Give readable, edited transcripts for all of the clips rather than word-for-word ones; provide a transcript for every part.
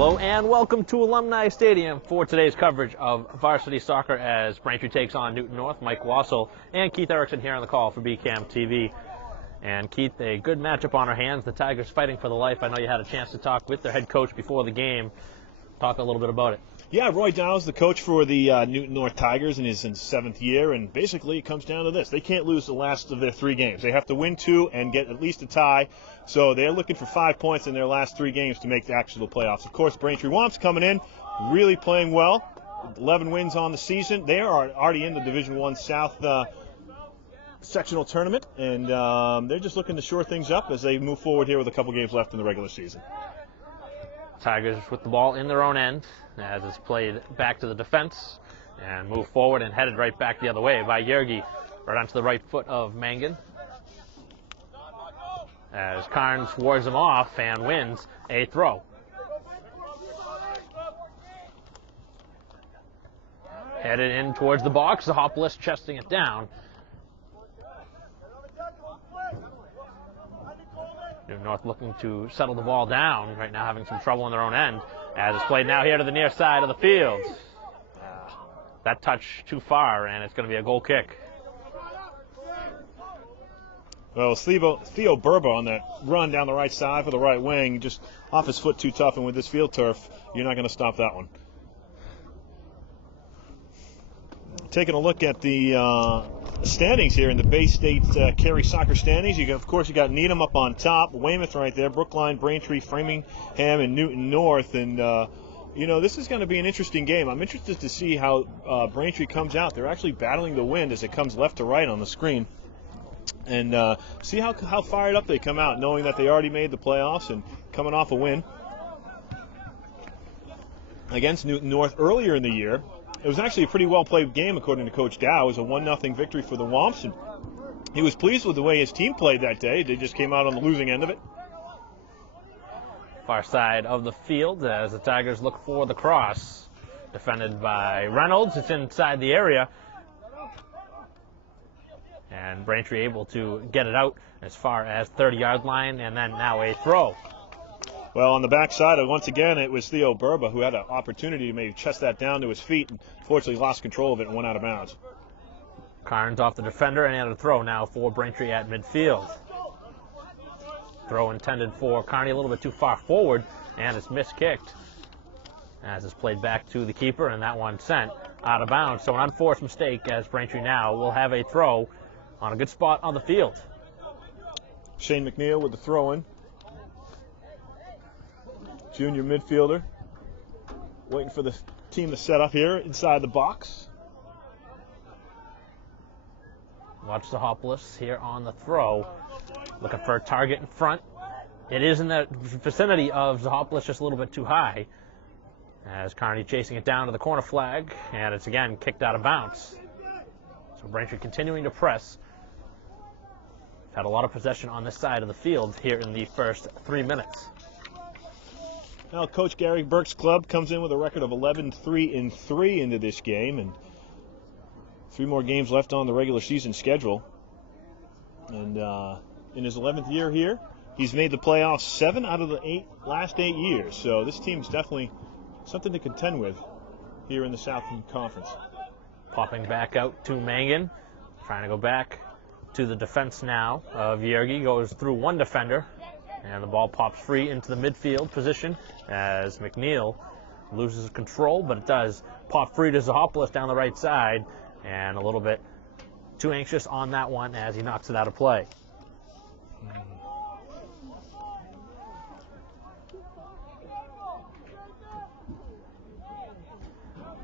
Hello and welcome to Alumni Stadium for today's coverage of varsity soccer as Braintree takes on Newton North. Mike Wassel and Keith Erickson here on the call for BCAM TV. And Keith, a good matchup on our hands. The Tigers fighting for the life. I know you had a chance to talk with their head coach before the game. Talk a little bit about it. Yeah, Roy Dow's the coach for the Newton North Tigers and is in 7th year, and basically it comes down to this. They can't lose the last of their 3 games. They have to win 2 and get at least a tie, so they're looking for 5 points in their last 3 games to make the actual playoffs. Of course, Braintree Womps coming in, really playing well, 11 wins on the season. They are already in the Division I South sectional tournament, and they're just looking to shore things up as they move forward here with a couple games left in the regular season. Tigers with the ball in their own end as it's played back to the defense and moved forward and headed right back the other way by Yergi, right onto the right foot of Mangan. As Carnes wards him off and wins a throw. Headed in towards the box, Zahopolis chesting it down. Newton North looking to settle the ball down, right now having some trouble in their own end, as it's played now here to the near side of the field. That touch too far, and it's going to be a goal kick. Well, Theo Burba on that run down the right side for the right wing, just off his foot too tough, and with this field turf, you're not going to stop that one. Taking a look at the standings here in the Bay State Carey soccer standings. Of course, you got Needham up on top, Weymouth right there, Brookline, Braintree, Framingham, and Newton North. And, this is going to be an interesting game. I'm interested to see how Braintree comes out. They're actually battling the wind as it comes left to right on the screen. And see how fired up they come out, knowing that they already made the playoffs and coming off a win against Newton North earlier in the year. It was actually a pretty well-played game, according to Coach Dow. It was a 1-0 victory for the Womps, and he was pleased with the way his team played that day. They just came out on the losing end of it. Far side of the field as the Tigers look for the cross. Defended by Reynolds. It's inside the area. And Braintree able to get it out as far as 30-yard line, and then now a throw. Well, on the backside, once again, it was Theo Burba who had an opportunity to maybe chest that down to his feet, and fortunately lost control of it and went out of bounds. Carnes off the defender and had a throw now for Braintree at midfield. Throw intended for Kearney, a little bit too far forward, and it's miskicked as it's played back to the keeper, and that one sent out of bounds. So an unforced mistake as Braintree now will have a throw on a good spot on the field. Shane McNeil with the throw-in. Junior midfielder, waiting for the team to set up here inside the box. Watch Zahopolis here on the throw, looking for a target in front. It is in the vicinity of Zahopolis, just a little bit too high, as Kearney chasing it down to the corner flag, and it's again kicked out of bounds. So Braintree continuing to press. Had a lot of possession on this side of the field here in the first 3 minutes. Now, Coach Gary Burke's club comes in with a record of 11-3-3 into this game, and 3 more games left on the regular season schedule. And in his 11th year here, he's made the playoffs 7 out of the last 8 years. So this team's definitely something to contend with here in the Southern Conference. Popping back out to Mangan, trying to go back to the defense now of Yergi, goes through one defender. And the ball pops free into the midfield position as McNeil loses control, but it does pop free to Zahopolis down the right side, and a little bit too anxious on that one as he knocks it out of play.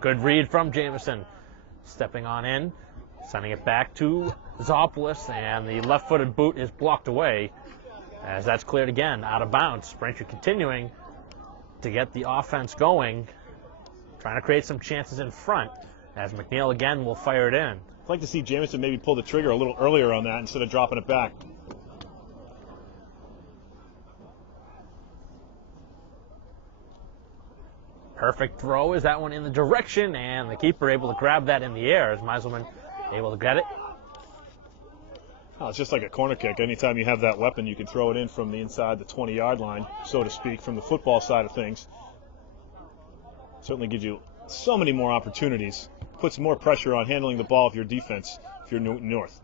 Good read from Jameson, stepping on in, sending it back to Zahopolis, and the left-footed boot is blocked away, as that's cleared again, out of bounds. Braintree continuing to get the offense going, trying to create some chances in front, as McNeil again will fire it in. I'd like to see Jamison maybe pull the trigger a little earlier on that instead of dropping it back. Perfect throw is that one in the direction, and the keeper able to grab that in the air as Meiselman able to get it. Oh, it's just like a corner kick. Anytime you have that weapon, you can throw it in from the inside the 20-yard line, so to speak, from the football side of things. Certainly gives you so many more opportunities. Puts more pressure on handling the ball of your defense if you're Newton North.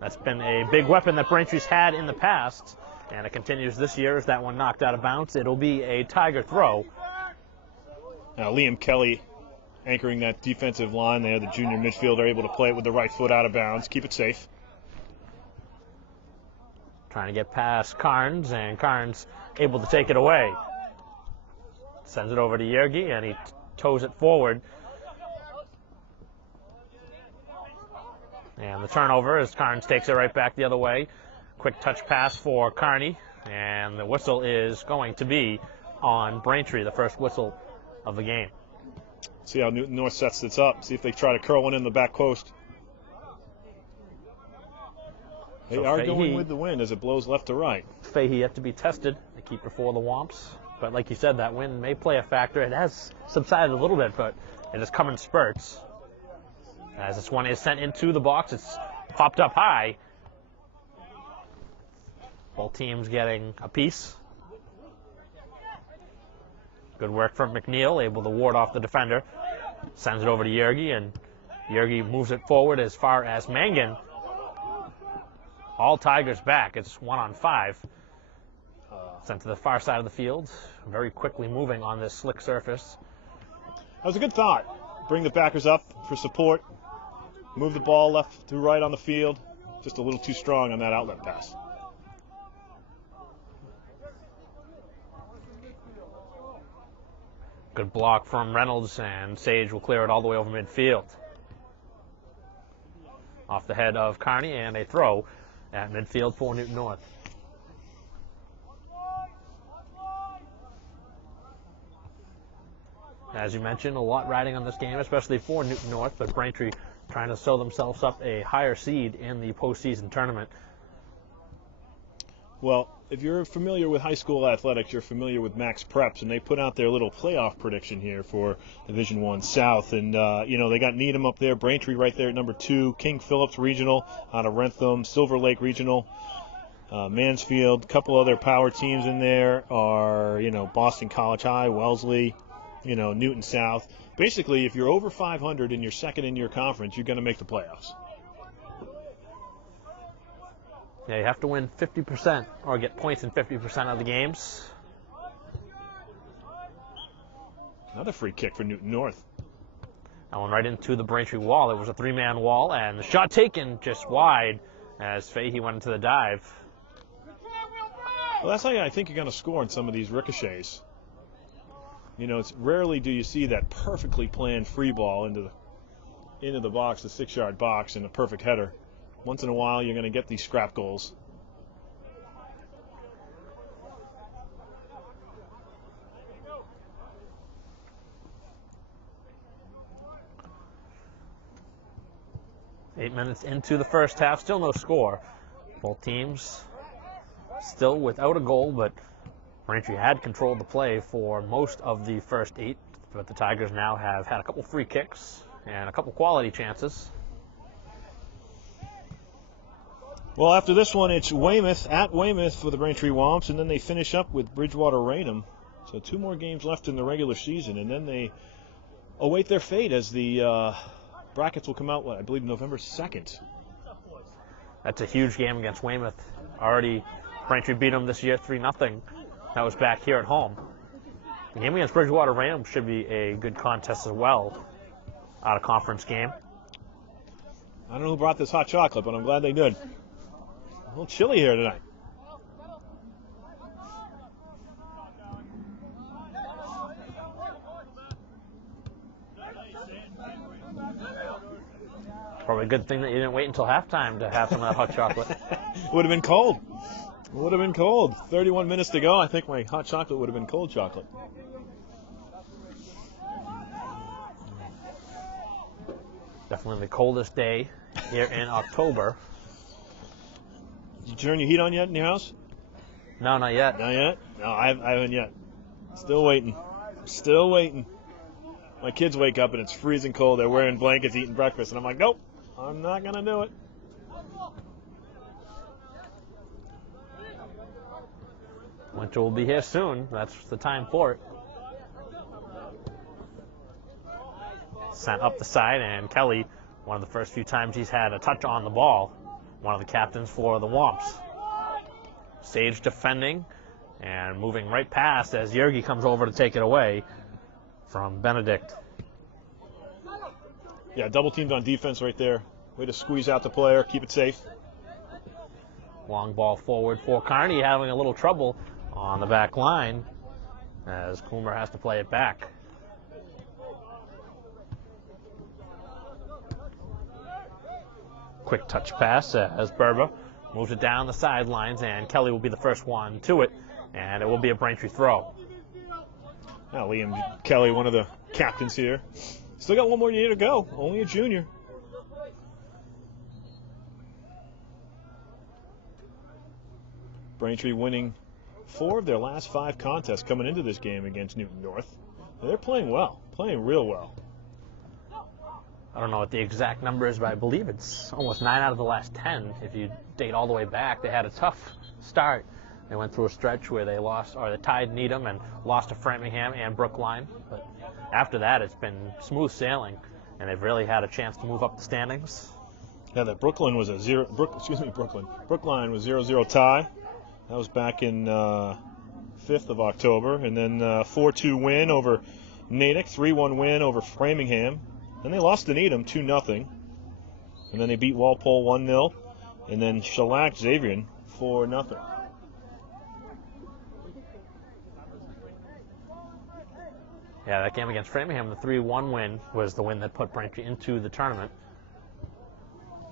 That's been a big weapon that Braintree's had in the past, and it continues this year as that one knocked out of bounds. It'll be a Tiger throw. Now Liam Kelly anchoring that defensive line there, the junior midfielder, able to play it with the right foot out of bounds, keep it safe. Trying to get past Carnes, and Carnes able to take it away. Sends it over to Yergi, and he toes it forward. And the turnover as Carnes takes it right back the other way. Quick touch pass for Kearney, and the whistle is going to be on Braintree, the first whistle of the game. See how Newton North sets this up. See if they try to curl one in the back post. They are going with the wind as it blows left to right. Fahey yet to be tested, the keeper for the Womps. But like you said, that wind may play a factor. It has subsided a little bit, but it has come in spurts. As this one is sent into the box, it's popped up high. Both teams getting a piece. Good work from McNeil, able to ward off the defender. Sends it over to Yergi, and Yergi moves it forward as far as Mangan. All Tigers back. It's 1-on-5. Sent to the far side of the field. Very quickly moving on this slick surface. That was a good thought. Bring the backers up for support. Move the ball left to right on the field. Just a little too strong on that outlet pass. Good block from Reynolds, and Sage will clear it all the way over midfield. Off the head of Kearney, and a throw at midfield for Newton North. As you mentioned, a lot riding on this game, especially for Newton North, but Braintree trying to sew themselves up a higher seed in the postseason tournament. Well, if you're familiar with high school athletics, you're familiar with Max Preps, and they put out their little playoff prediction here for Division I South. And, they got Needham up there, Braintree right there at number 2, King Phillips Regional out of Rentham, Silver Lake Regional, Mansfield. A couple other power teams in there are, Boston College High, Wellesley, Newton South. Basically, if you're over 500 and you're second in your conference, you're going to make the playoffs. Yeah, you have to win 50% or get points in 50% of the games. Another free kick for Newton North. That one right into the Braintree wall. It was a 3-man wall, and the shot taken just wide as Fahey went into the dive. Well, that's how I think you're going to score in some of these ricochets. It's rarely do you see that perfectly planned free ball into the box, the 6-yard box, and a perfect header. Once in a while, you're going to get these scrap goals. Eight minutes into the first half, still no score. Both teams still without a goal, but Braintree had controlled the play for most of the first 8, but the Tigers now have had a couple free kicks and a couple quality chances. Well, after this one, it's Weymouth at Weymouth for the Braintree Womps, and then they finish up with Bridgewater Raynham. So 2 more games left in the regular season, and then they await their fate as the brackets will come out, I believe, November 2nd. That's a huge game against Weymouth. Already, Braintree beat them this year 3-0. That was back here at home. The game against Bridgewater Raynham should be a good contest as well. Out of conference game. I don't know who brought this hot chocolate, but I'm glad they did. A little chilly here tonight. Probably a good thing that you didn't wait until halftime to have some of that hot chocolate. Would have been cold. Would have been cold. 31 minutes to go. I think my hot chocolate would have been cold chocolate. Definitely the coldest day here in October. Did you turn your heat on yet in your house? No, not yet. Not yet? No, I haven't yet. Still waiting. Still waiting. My kids wake up and it's freezing cold. They're wearing blankets, eating breakfast, and I'm like, nope, I'm not going to do it. Winter will be here soon. That's the time for it. Sent up the side, and Kelly, one of the first few times he's had a touch on the ball, one of the captains for the Womps. Sage defending and moving right past as Yergi comes over to take it away from Benedict. Yeah, double teamed on defense right there. Way to squeeze out the player, keep it safe. Long ball forward for Kearney, having a little trouble on the back line as Coomer has to play it back. Quick touch pass as Berba moves it down the sidelines, and Kelly will be the first one to it, and it will be a Braintree throw. Now Liam Kelly, one of the captains here. Still got one more year to go, only a junior. Braintree winning 4 of their last 5 contests coming into this game against Newton North. And they're playing well, playing real well. I don't know what the exact number is, but I believe it's almost 9 out of the last 10. If you date all the way back, they had a tough start. They went through a stretch where they lost, or they tied Needham and lost to Framingham and Brookline. But after that, it's been smooth sailing, and they've really had a chance to move up the standings. Yeah, that Brookline was a Brookline was 0-0 tie. That was back in 5th of October, and then 4-2 win over Natick, 3-1 win over Framingham. Then they lost to Needham 2-0, and then they beat Walpole 1-0, and then shellacked Xavier 4-0. Yeah, that game against Framingham, the 3-1 win, was the win that put Braintree into the tournament.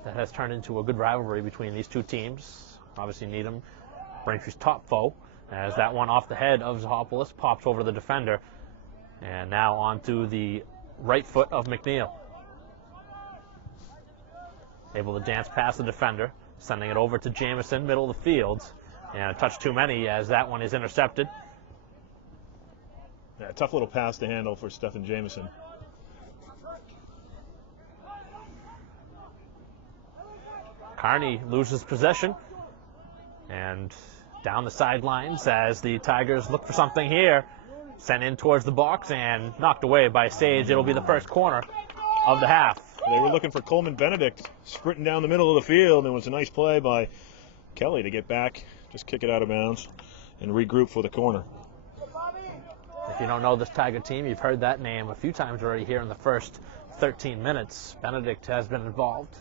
That has turned into a good rivalry between these two teams. Obviously, Needham, Braintree's top foe, as that one off the head of Zahopolis pops over the defender. And now onto the right foot of McNeil. Able to dance past the defender, sending it over to Jamison, middle of the field. And a touch too many as that one is intercepted. Yeah, tough little pass to handle for Stephen Jamison. Kearney loses possession. And down the sidelines as the Tigers look for something here. Sent in towards the box and knocked away by Sage. It'll be the first corner of the half. They were looking for Coleman Benedict sprinting down the middle of the field, and it was a nice play by Kelly to get back, just kick it out of bounds, and regroup for the corner. If you don't know this Tiger team, you've heard that name a few times already here in the first 13 minutes. Benedict has been involved,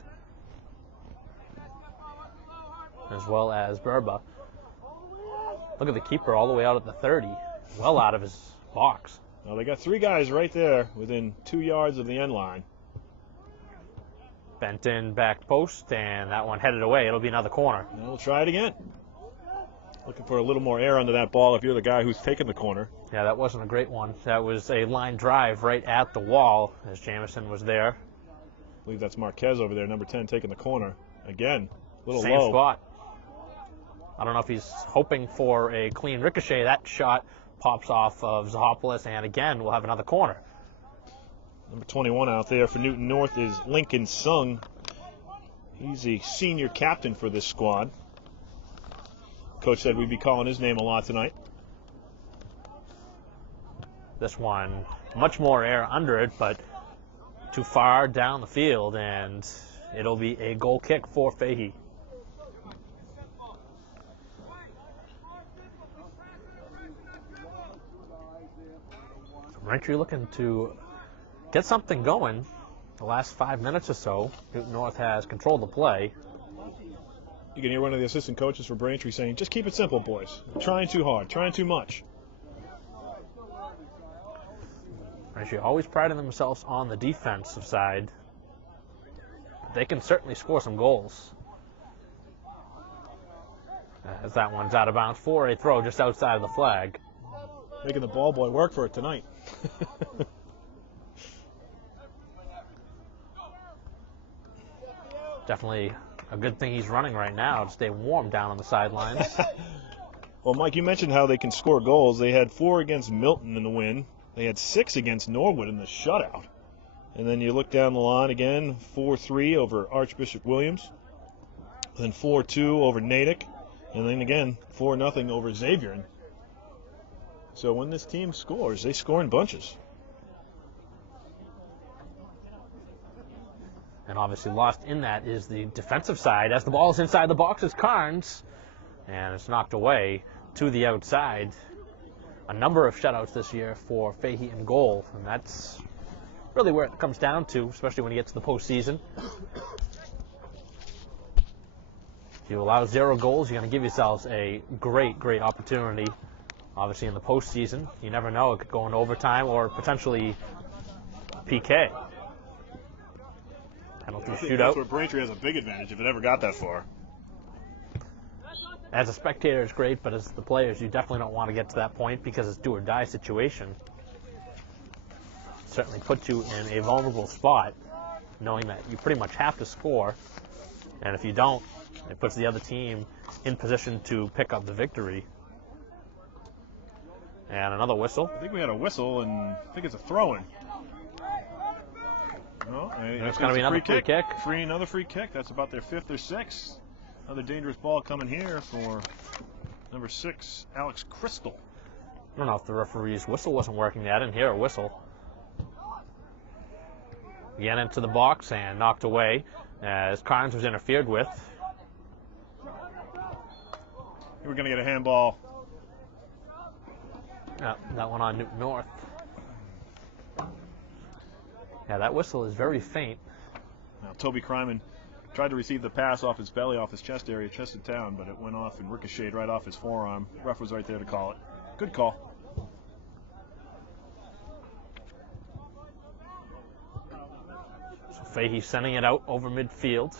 as well as Berba. Look at the keeper all the way out at the 30, well out of his box. Well, they got 3 guys right there within 2 yards of the end line. Bent in back post, and that one headed away. It'll be another corner. And we'll try it again. Looking for a little more air under that ball if you're the guy who's taking the corner. Yeah, that wasn't a great one. That was a line drive right at the wall as Jamison was there. I believe that's Marquez over there, number 10, taking the corner. Again, a little Same low. spot. I don't know if he's hoping for a clean ricochet. That shot pops off of Zahopolis, and again, we'll have another corner. Number 21 out there for Newton North is Lincoln Sung. He's the senior captain for this squad. Coach said we'd be calling his name a lot tonight. This one, much more air under it, but too far down the field, and it'll be a goal kick for Fahey. Braintree looking to get something going. The last 5 minutes or so, Newton North has controlled the play. You can hear one of the assistant coaches for Braintree saying, just keep it simple, boys. Trying too hard, trying too much. Braintree always priding themselves on the defensive side. They can certainly score some goals. As that one's out of bounds for a throw just outside of the flag. Making the ball boy work for it tonight. Definitely a good thing he's running right now to stay warm down on the sidelines. Well, Mike, you mentioned how they can score goals. They had 4 against Milton in the win. They had 6 against Norwood in the shutout. And then you look down the line again, 4-3 over Archbishop Williams. Then 4-2 over Natick. And then again, 4-0 over Xavier. So when this team scores, they score in bunches. And obviously lost in that is the defensive side. As the ball is inside the box is Carnes, and it's knocked away to the outside. A number of shutouts this year for Fahey in goal, and that's really where it comes down to, especially when you get to the postseason. If you allow 0 goals, you're going to give yourselves a great, great opportunity. Obviously, in the postseason, you never know. It could go into overtime or potentially PK. Penalty shootout. That's where Braintree has a big advantage if it ever got that far. As a spectator, it's great, but as the players, you definitely don't want to get to that point because it's do or die situation. It certainly puts you in a vulnerable spot, knowing that you pretty much have to score, and if you don't, it puts the other team in position to pick up the victory. And another whistle. I think we had a whistle, and I think it's a throw-in. No, it's going to be another free kick. Another free kick. That's about their 5th or 6th. Another dangerous ball coming here for number 6, Alex Crystal. I don't know if the referee's whistle wasn't working. I didn't hear a whistle. Again into the box and knocked away as Carnes was interfered with. We're going to get a handball. That one on Newton North. Yeah, that whistle is very faint. Now, Toby Kryman tried to receive the pass off his belly, off his chest area, chested down, but it went off and ricocheted right off his forearm. Ref was right there to call it. Good call. So Fahey sending it out over midfield.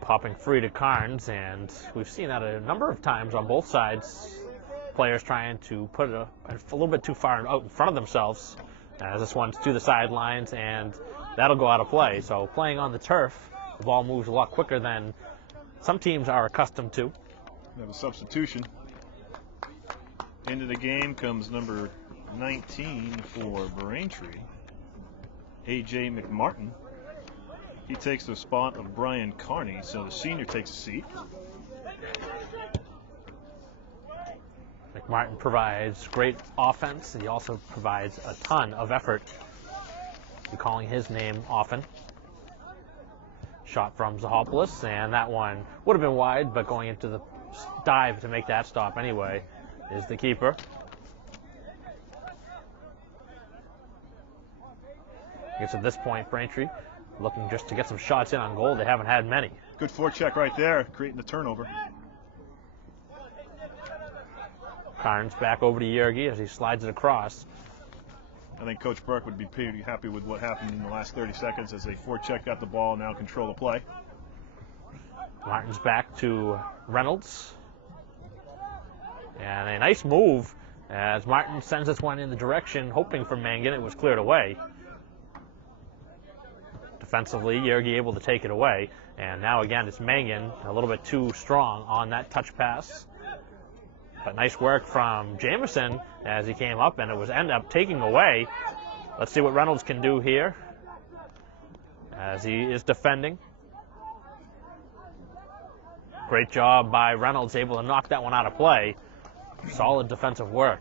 Popping free to Carnes, and we've seen that a number of times on both sides. Players trying to put it a little bit too far out in front of themselves. As this one's to the sidelines, and that'll go out of play. So playing on the turf, the ball moves a lot quicker than some teams are accustomed to. We have a substitution. Into the game comes number 19 for Braintree, A.J. McMartin. He takes the spot of Brian Carney, so the senior takes a seat. McMartin provides great offense. He also provides a ton of effort. Be calling his name often. Shot from Zahopoulos, and that one would have been wide, but going into the dive to make that stop anyway is the keeper. I guess at this point, Braintree looking just to get some shots in on goal. They haven't had many. Good forecheck right there, creating the turnover. Carnes back over to Yergi as he slides it across. I think Coach Burke would be pretty happy with what happened in the last 30 seconds as they forecheck got the ball, now control the play. Martin's back to Reynolds. And a nice move as Martin sends this one in the direction, hoping for Mangan. It was cleared away. Defensively, Yergi able to take it away. And now again, it's Mangan, a little bit too strong on that touch pass. But nice work from Jameson as he came up, and it was end up taking away. Let's see what Reynolds can do here as he is defending. Great job by Reynolds, able to knock that one out of play. Solid defensive work.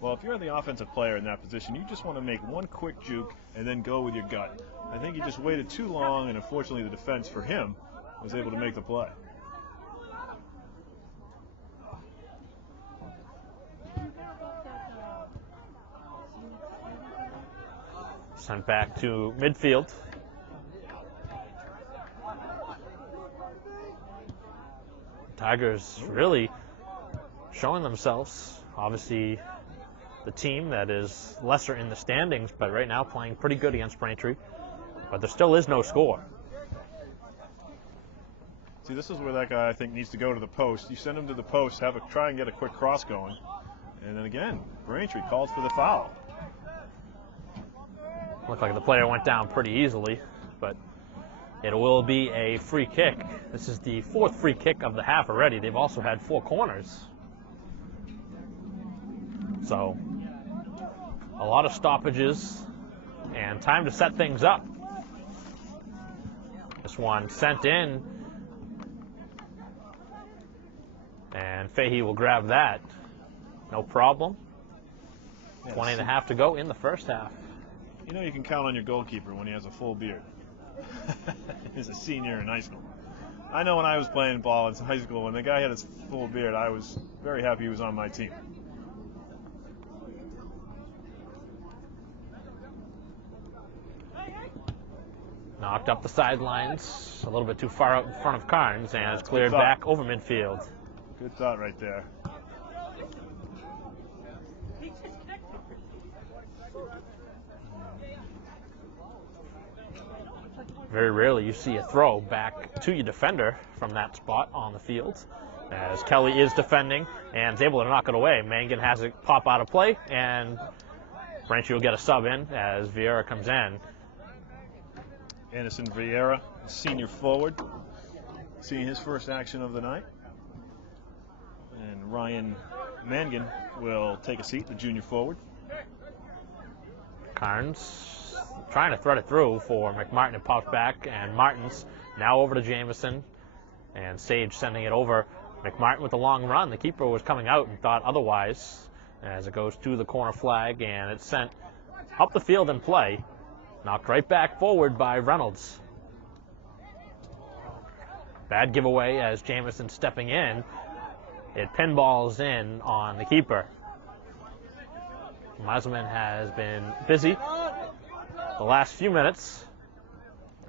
Well, if you're the offensive player in that position, you just want to make one quick juke and then go with your gut. I think he just waited too long, and unfortunately the defense for him was able to make the play. Sent back to midfield. Tigers really showing themselves. Obviously, the team that is lesser in the standings, but right now playing pretty good against Braintree. But there still is no score. See, this is where that guy, I think, needs to go to the post. You send him to the post, try and get a quick cross going. And then again, Braintree calls for the foul. Looked like the player went down pretty easily, but it will be a free kick. This is the 4th free kick of the half already. They've also had 4 corners. So, a lot of stoppages and time to set things up. This one sent in, and Fahey will grab that. No problem. 20 and a half to go in the first half. You know you can count on your goalkeeper when he has a full beard. He's a senior in high school. I know when I was playing ball in high school, when the guy had his full beard, I was very happy he was on my team. Knocked up the sidelines, a little bit too far out in front of Carnes, and it's cleared back over midfield. Good thought right there. Very rarely you see a throw back to your defender from that spot on the field, as Kelly is defending and is able to knock it away. Mangan has it pop out of play, and Braintree will get a sub in as Vieira comes in. Anderson Vieira, senior forward, seeing his first action of the night. And Ryan Mangan will take a seat, the junior forward. Carnes trying to thread it through for McMartin. It pops back, and Martins now over to Jamison, and Sage sending it over. McMartin with a long run. The keeper was coming out and thought otherwise as it goes to the corner flag, and it's sent up the field in play. Knocked right back forward by Reynolds. Bad giveaway as Jamison stepping in. It pinballs in on the keeper. Musselman has been busy the last few minutes.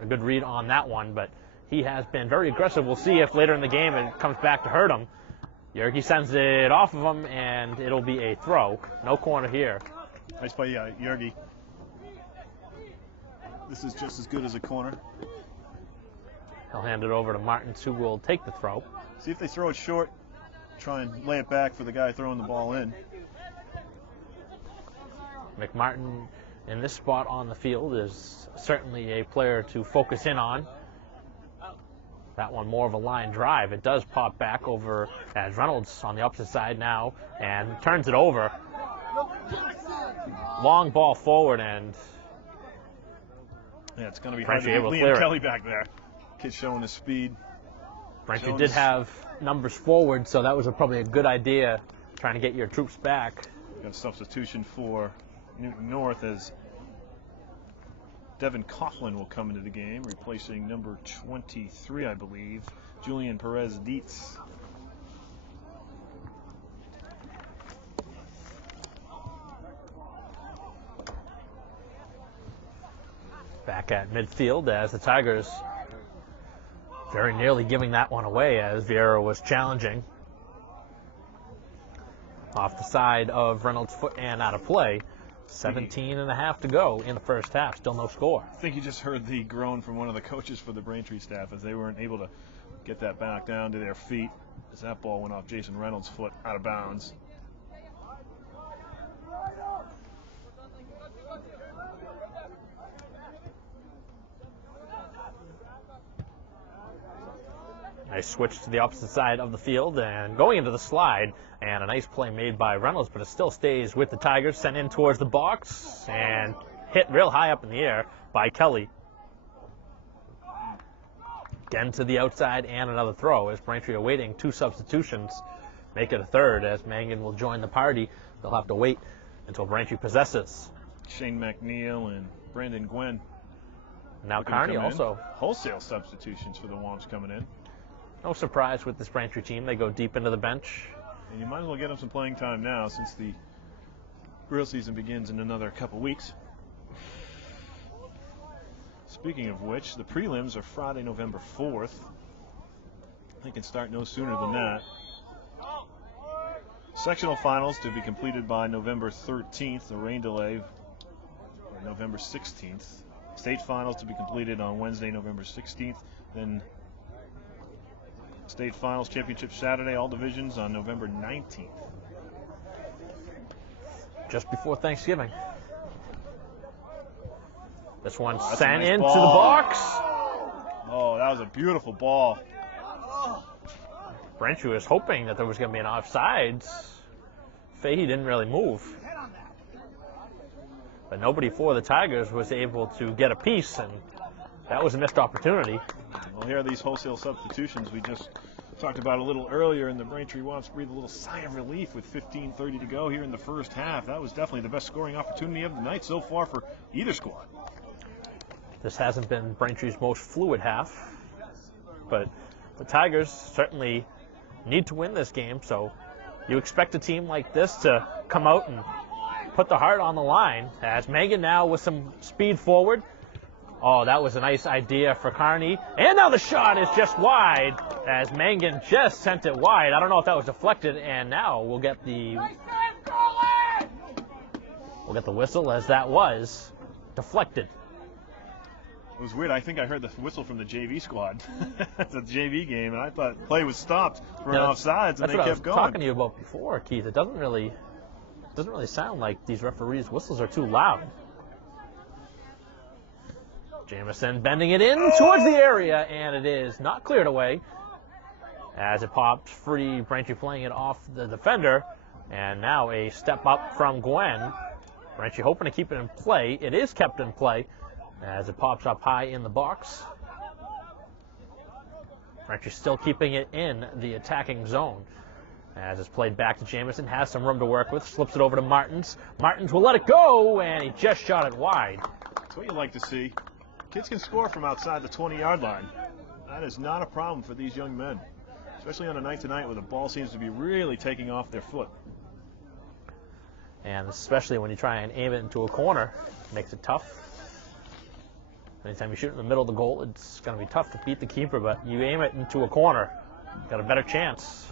A good read on that one, but he has been very aggressive. We'll see if later in the game it comes back to hurt him. Yergi sends it off of him, and it'll be a throw. No corner here. Nice play, Yergi. This is just as good as a corner. He'll hand it over to Martins, who will take the throw. See if they throw it short. Try and lay it back for the guy throwing the ball in. McMartin in this spot on the field is certainly a player to focus in on. That one more of a line drive. It does pop back over as Reynolds on the opposite side now and turns it over. Long ball forward, and yeah, it's going to be hard to get Liam Kelly back there. Kid showing his speed. Braintree did have numbers forward, so that was probably a good idea, trying to get your troops back. Got a substitution for Newton North as Devin Coughlin will come into the game, replacing number 23, I believe, Julian Perez Dietz. Back at midfield as the Tigers very nearly giving that one away as Vieira was challenging. Off the side of Reynolds' foot and out of play. 17 and a half to go in the first half. Still no score. I think you just heard the groan from one of the coaches for the Braintree staff as they weren't able to get that back down to their feet as that ball went off Jason Reynolds' foot out of bounds. Nice switch to the opposite side of the field and going into the slide, and a nice play made by Reynolds, but it still stays with the Tigers. Sent in towards the box and hit real high up in the air by Kelly. Again to the outside and another throw as Braintree awaiting two substitutions. Make it a third as Mangan will join the party. They'll have to wait until Braintree possesses. Shane McNeil and Brandon Gwynn. Now Kearney also. Wholesale substitutions for the Womps coming in. No surprise with this Braintree team. They go deep into the bench. And you might as well get them some playing time now since the real season begins in another couple weeks. Speaking of which, the prelims are Friday, November 4th. They can start no sooner than that. Sectional finals to be completed by November 13th, the rain delay, or November 16th. State finals to be completed on Wednesday, November 16th. Then state finals championship Saturday, all divisions on November 19th. Just before Thanksgiving. This one That's sent nice into ball. the box. Oh, that was a beautiful ball. Braintree was hoping that there was going to be an offsides. Fahey didn't really move. But nobody for the Tigers was able to get a piece, and that was a missed opportunity. Well, here are these wholesale substitutions we just talked about a little earlier, and the Braintree Womps breathed a little sigh of relief with 15:30 to go here in the first half. That was definitely the best scoring opportunity of the night so far for either squad. This hasn't been Braintree's most fluid half, but the Tigers certainly need to win this game, so you expect a team like this to come out and put the heart on the line. As Mangan now with some speed forward. Oh, that was a nice idea for Kearney. And now the shot is just wide as Mangan just sent it wide. I don't know if that was deflected, and now we'll get the whistle as that was deflected. It was weird. I think I heard the whistle from the JV squad. It's a JV game, and I thought play was stopped for offsides, and they kept going. That's what I was talking to you about before, Keith. It doesn't really sound like these referees' whistles are too loud. Jamison bending it in towards the area, and it is not cleared away as it pops free. Braintree playing it off the defender, and now a step up from Gwen. Braintree hoping to keep it in play. It is kept in play as it pops up high in the box. Braintree still keeping it in the attacking zone as it's played back to Jamison. Has some room to work with. Slips it over to Martins. Martins will let it go, and he just shot it wide. That's what you like to see. Kids can score from outside the 20-yard line. That is not a problem for these young men, especially on a night tonight where the ball seems to be really taking off their foot. And especially when you try and aim it into a corner, it makes it tough. Anytime you shoot in the middle of the goal, it's going to be tough to beat the keeper, but you aim it into a corner, got a better chance.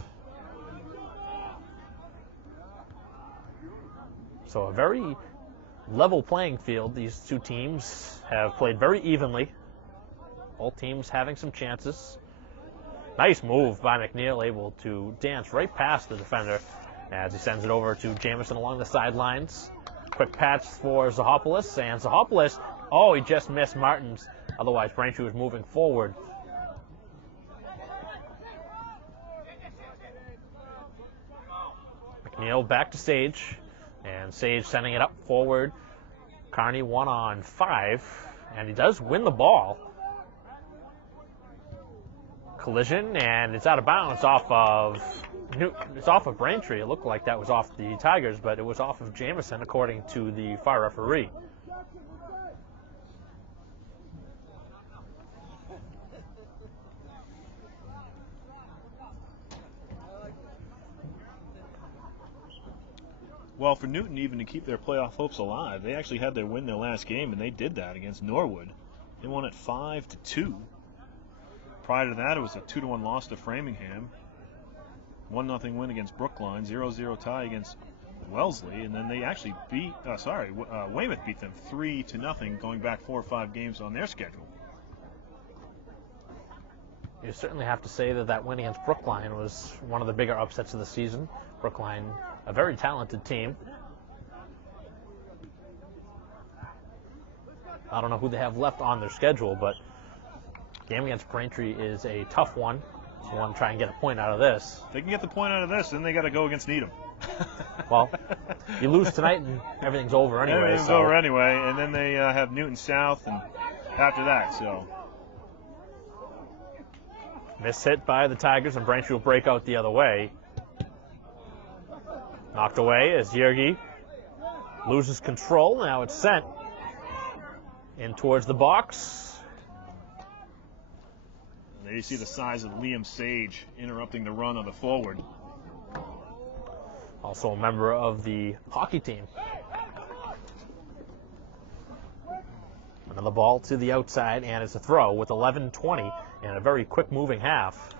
So a very level playing field. These two teams have played very evenly. Both teams having some chances. Nice move by McNeil, able to dance right past the defender as he sends it over to Jamison along the sidelines. Quick patch for Zahopoulos, and Zahopoulos, oh, he just missed Martins. Otherwise, Braintree was moving forward. McNeil back to Sage, and Sage sending it up forward. Kearney 1-on-5, and he does win the ball. Collision, and it's out of bounds off of Braintree. It looked like that was off the Tigers, but it was off of Jamison, according to the fire referee. Well, for Newton even to keep their playoff hopes alive, they actually had their win their last game, and they did that against Norwood. They won it 5-2. Prior to that, it was a 2-1 loss to Framingham, 1-0 win against Brookline, 0-0 tie against Wellesley, and then they actually beat, Weymouth beat them 3-0, going back 4 or 5 games on their schedule. You certainly have to say that win against Brookline was one of the bigger upsets of the season. Brookline, a very talented team. I don't know who they have left on their schedule, but game against Braintree is a tough one. You want to try and get a point out of this. If they can get the point out of this, then they got to go against Needham. Well, you lose tonight and everything's over anyway. Everything's over anyway, and then they have Newton South, and after that, so. Miss hit by the Tigers, and Braintree will break out the other way. Knocked away as Yergi loses control. Now it's sent in towards the box. And there you see the size of Liam Sage interrupting the run on the forward. Also a member of the hockey team. Another ball to the outside, and it's a throw with 11:20 and a very quick moving half.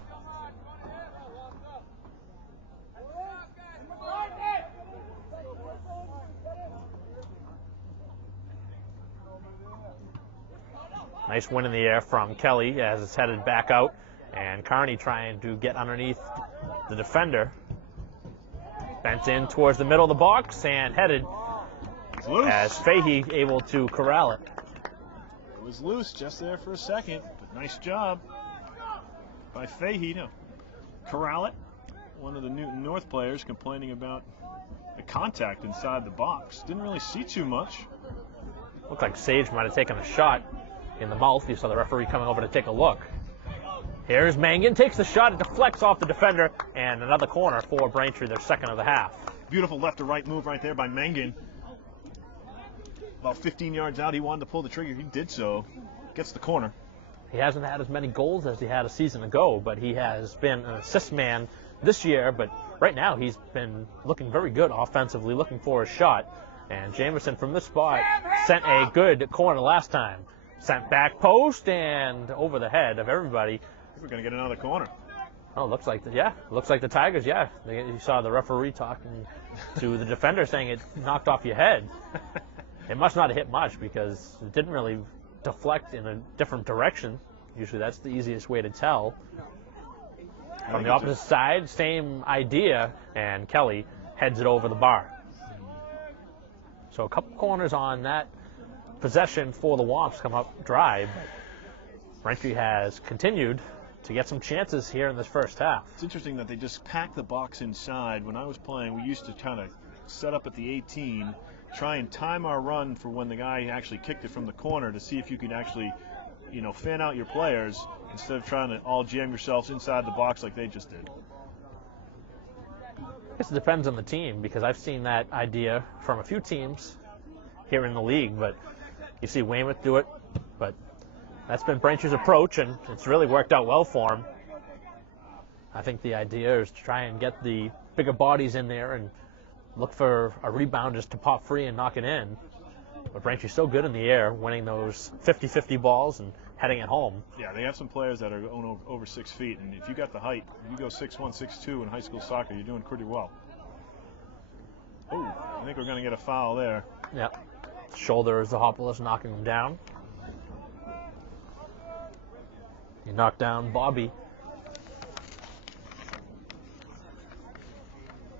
Nice win in the air from Kelly as it's headed back out, and Kearney trying to get underneath the defender. Bent in towards the middle of the box and headed as Fahey able to corral it. It was loose just there for a second, but nice job by Fahey to corral it. One of the Newton North players complaining about the contact inside the box. Didn't really see too much. Looked like Sage might have taken a shot in the mouth. You saw the referee coming over to take a look. Here's Mangan, takes the shot, it deflects off the defender, and another corner for Braintree, their second of the half. Beautiful left to right move right there by Mangan. About 15 yards out, he wanted to pull the trigger. He did so. gets the corner. He hasn't had as many goals as he had a season ago, but he has been an assist man this year. But right now he's been looking very good offensively, looking for a shot. And Jamison from this spot sent a good corner last time. Sent back post and over the head of everybody. We're going to get another corner. Oh, looks like the Tigers, yeah. You saw the referee talking to the defender saying it knocked off your head. It must not have hit much because it didn't really deflect in a different direction. Usually that's the easiest way to tell. From the opposite side, same idea, and Kelly heads it over the bar. So a couple corners on that possession for the Womps come up dry, but Braintree has continued to get some chances here in this first half. It's interesting that they just packed the box inside. When I was playing, we used to kind of set up at the 18, try and time our run for when the guy actually kicked it from the corner to see if you could actually, fan out your players instead of trying to all jam yourselves inside the box like they just did. I guess it depends on the team, because I've seen that idea from a few teams here in the league, but you see Weymouth do it, but that's been Braintree's approach, and it's really worked out well for him. I think the idea is to try and get the bigger bodies in there and look for a rebound just to pop free and knock it in. But Braintree's so good in the air, winning those 50-50 balls and heading it home. Yeah, they have some players that are going over 6 feet, and if you got the height, if you go 6'1", 6'2" in high school soccer, you're doing pretty well. Oh, I think we're going to get a foul there. Yeah. Shoulder is the Zahapolis knocking him down. He knocked down Bobby.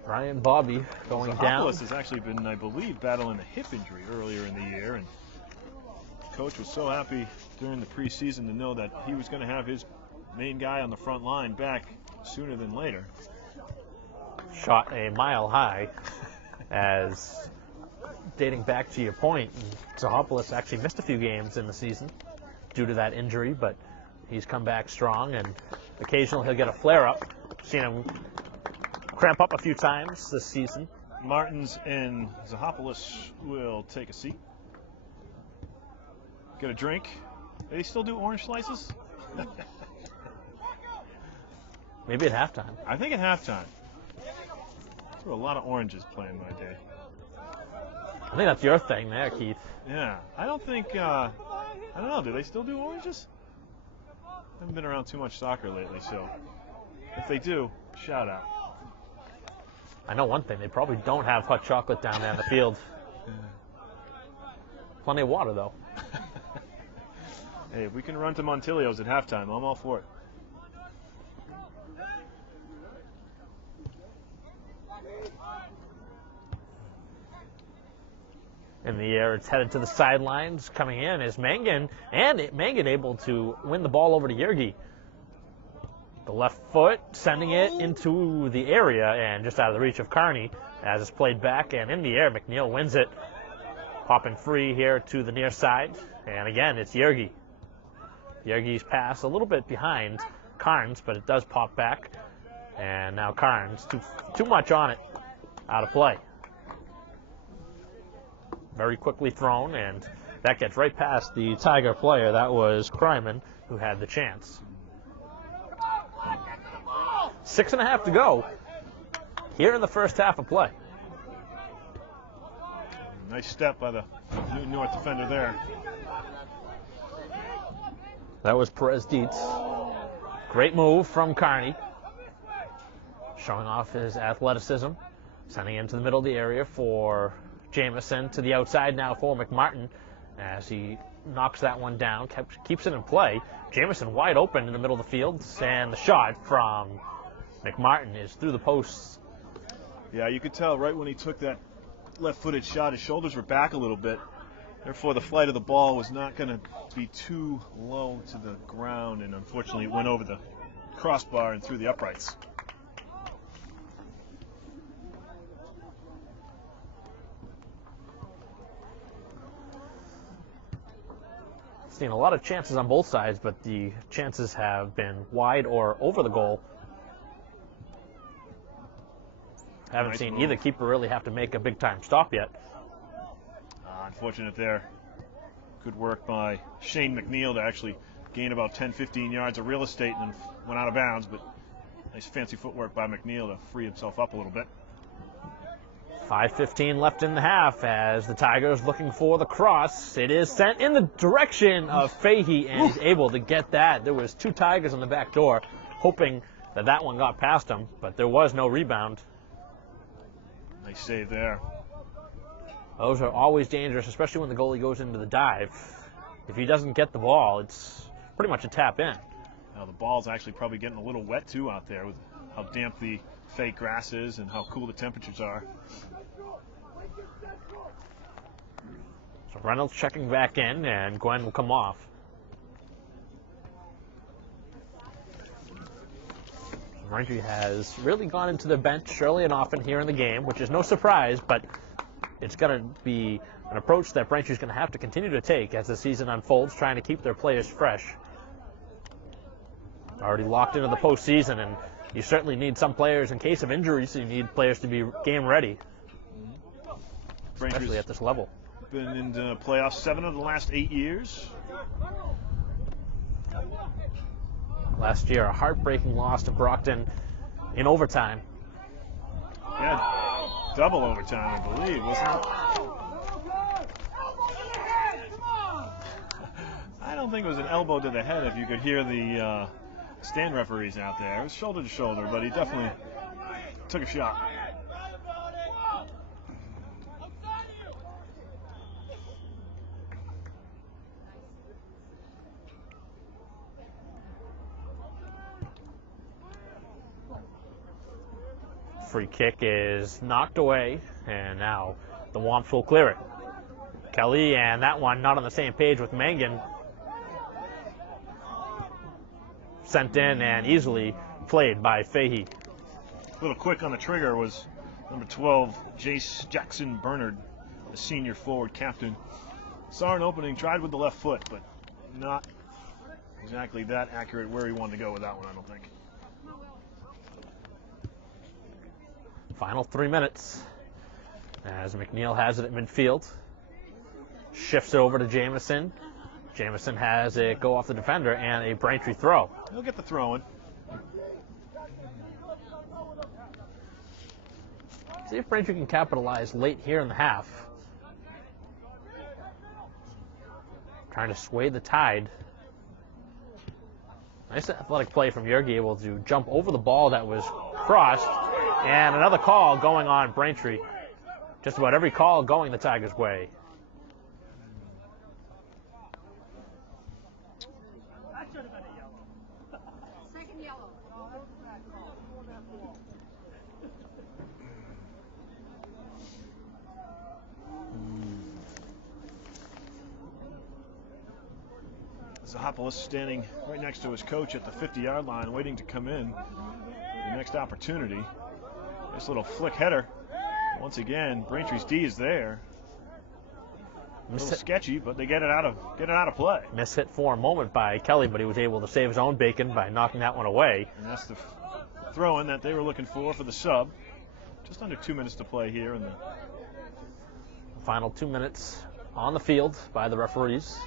Ryan Bobby going down. Zahapolis has actually been, I believe, battling a hip injury earlier in the year, and the coach was so happy during the preseason to know that he was going to have his main guy on the front line back sooner than later. Shot a mile high, as dating back to your point, Zahapolis actually missed a few games in the season due to that injury, but he's come back strong, and occasionally he'll get a flare-up. Seen him cramp up a few times this season. Martins and Zahapolis will take a seat. Get a drink. Do they still do orange slices? Maybe at halftime. I think at halftime. There were a lot of oranges playing my day. I think that's your thing there, Keith. Yeah. I don't think, I don't know, do they still do oranges? I haven't been around too much soccer lately, so if they do, shout out. I know one thing, they probably don't have hot chocolate down there in the field. Plenty of water, though. Hey, if we can run to Montilio's at halftime, I'm all for it. In the air, it's headed to the sidelines. Coming in is Mangan, and Mangan able to win the ball over to Yergi. The left foot sending it into the area and just out of the reach of Kearney as it's played back, and in the air, McNeil wins it. Popping free here to the near side, and again, it's Yergi. Yergi's pass a little bit behind Carnes, but it does pop back, and now Carnes, too much on it, out of play. Very quickly thrown, and that gets right past the Tiger player. That was Kryman who had the chance. 6.5 to go here in the first half of play. Nice step by the Newton North defender there. That was Perez Dietz. Great move from Kearney, showing off his athleticism, sending him to the middle of the area for Jamison, to the outside now for McMartin as he knocks that one down, keeps it in play. Jamison wide open in the middle of the field, and the shot from McMartin is through the posts. Yeah, you could tell right when he took that left-footed shot, his shoulders were back a little bit. Therefore, the flight of the ball was not going to be too low to the ground, and unfortunately it went over the crossbar and through the uprights. Seen a lot of chances on both sides, but the chances have been wide or over the goal. Haven't seen either keeper really have to make a big-time stop yet. Unfortunate there. Good work by Shane McNeil to actually gain about 10-15 yards of real estate and then went out of bounds, but nice fancy footwork by McNeil to free himself up a little bit. 5:15 left in the half as the Tigers looking for the cross. It is sent in the direction of Fahey, and he's able to get that. There was 2 Tigers on the back door, hoping that that one got past him, but there was no rebound. Nice save there. Those are always dangerous, especially when the goalie goes into the dive. If he doesn't get the ball, it's pretty much a tap in. Now the ball's actually probably getting a little wet too out there with how damp the fake grass is and how cool the temperatures are. So Reynolds checking back in, and Gwen will come off. Braintree has really gone into the bench early and often here in the game, which is no surprise, but it's going to be an approach that Braintree's going to have to continue to take as the season unfolds, trying to keep their players fresh. Already locked into the postseason, and you certainly need some players in case of injuries. You need players to be game ready, especially at this level. Been in the playoffs 7 of the last 8 years. Last year, a heartbreaking loss to Brockton in overtime. Yeah, double overtime, I believe, wasn't it? I don't think it was an elbow to the head if you could hear the stand referees out there. It was shoulder to shoulder, but he definitely took a shot. Free kick is knocked away, and now the Womps will clear it. Kelly, and that one not on the same page with Mangan. Sent in and easily played by Fahey. A little quick on the trigger was number 12, Jace Jackson Bernard, the senior forward captain. Saw an opening, tried with the left foot, but not exactly that accurate where he wanted to go with that one, I don't think. Final 3 minutes as McNeil has it at midfield. Shifts it over to Jamison. Jamison has it go off the defender and a Braintree throw. He'll get the throw in. See if Braintree can capitalize late here in the half. Trying to sway the tide. Nice athletic play from Yergi, able to jump over the ball that was crossed. And another call going on Braintree. Just about every call going the Tigers' way. Second yellow. Zahopoulos standing right next to his coach at the 50-yard line, waiting to come in. The next opportunity. Nice little flick header. Once again, Braintree's D is there. A little sketchy, but they get it out of play. Miss-hit for a moment by Kelly, but he was able to save his own bacon by knocking that one away. And that's the throw-in that they were looking for the sub. Just under 2 minutes to play here in the final 2 minutes on the field by the referees.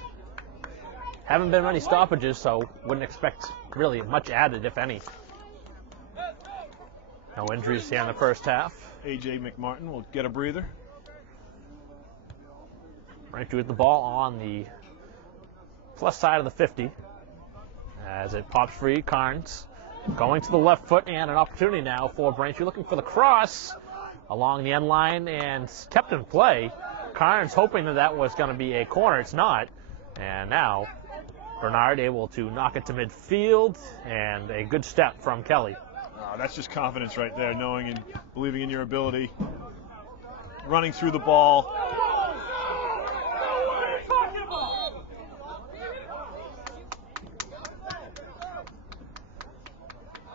Haven't been many stoppages, so wouldn't expect really much added, if any. No injuries here in the first half. A.J. McMartin will get a breather. Braintree with the ball on the plus side of the 50. As it pops free, Carnes going to the left foot, and an opportunity now for Braintree looking for the cross along the end line and kept in play. Carnes hoping that that was going to be a corner. It's not. And now Bernard able to knock it to midfield, and a good step from Kelly. That's just confidence right there, knowing and believing in your ability. Running through the ball.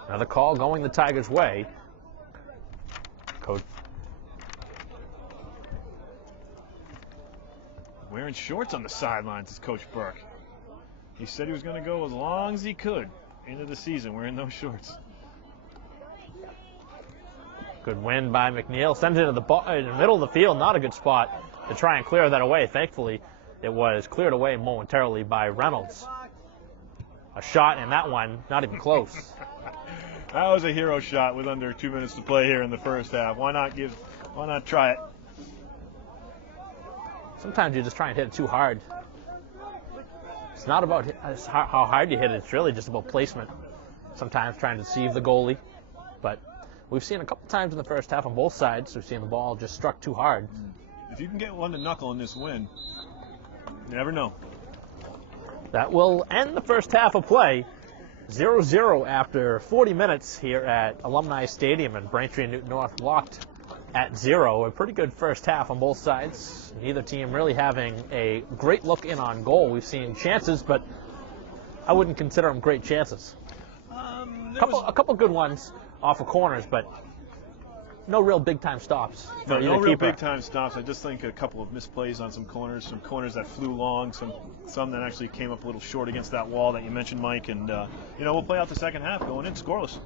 Another call going the Tigers' way. Coach wearing shorts on the sidelines is Coach Burke. He said he was going to go as long as he could into the season wearing those shorts. Good win by McNeil. Sends it to the middle of the field. Not a good spot to try and clear that away. Thankfully, it was cleared away momentarily by Reynolds. A shot, and that one not even close. That was a hero shot with under 2 minutes to play here in the first half. Why not try it? Sometimes you just try and hit it too hard. It's not about how hard you hit it. It's really just about placement. Sometimes trying to deceive the goalie. But we've seen a couple times in the first half on both sides, we've seen the ball just struck too hard. If you can get one to knuckle in this win, you never know. That will end the first half of play. 0-0 after 40 minutes here at Alumni Stadium, and Braintree and Newton North locked at 0. A pretty good first half on both sides. Neither team really having a great look in on goal. We've seen chances, but I wouldn't consider them great chances. A couple good ones off of corners, but no real big-time stops. No real big-time stops. I just think a couple of misplays on some corners that flew long, some that actually came up a little short against that wall that you mentioned, Mike. And, we'll play out the second half going in scoreless.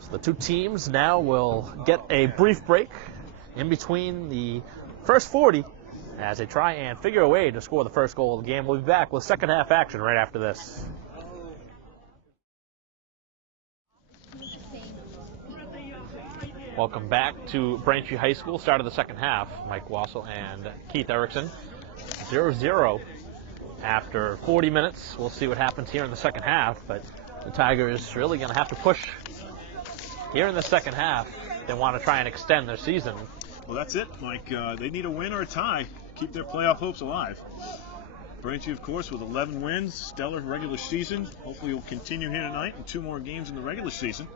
So the two teams now will get a brief break in between the first 40 as they try and figure a way to score the first goal of the game. We'll be back with second half action right after this. Welcome back to Braintree High School, start of the second half. Mike Wassel and Keith Erickson. 0-0 after 40 minutes. We'll see what happens here in the second half, but the Tigers really going to have to push here in the second half. They want to try and extend their season. Well, that's it, Mike. They need a win or a tie to keep their playoff hopes alive. Braintree, of course, with 11 wins, stellar regular season. Hopefully will continue here tonight and 2 more games in the regular season.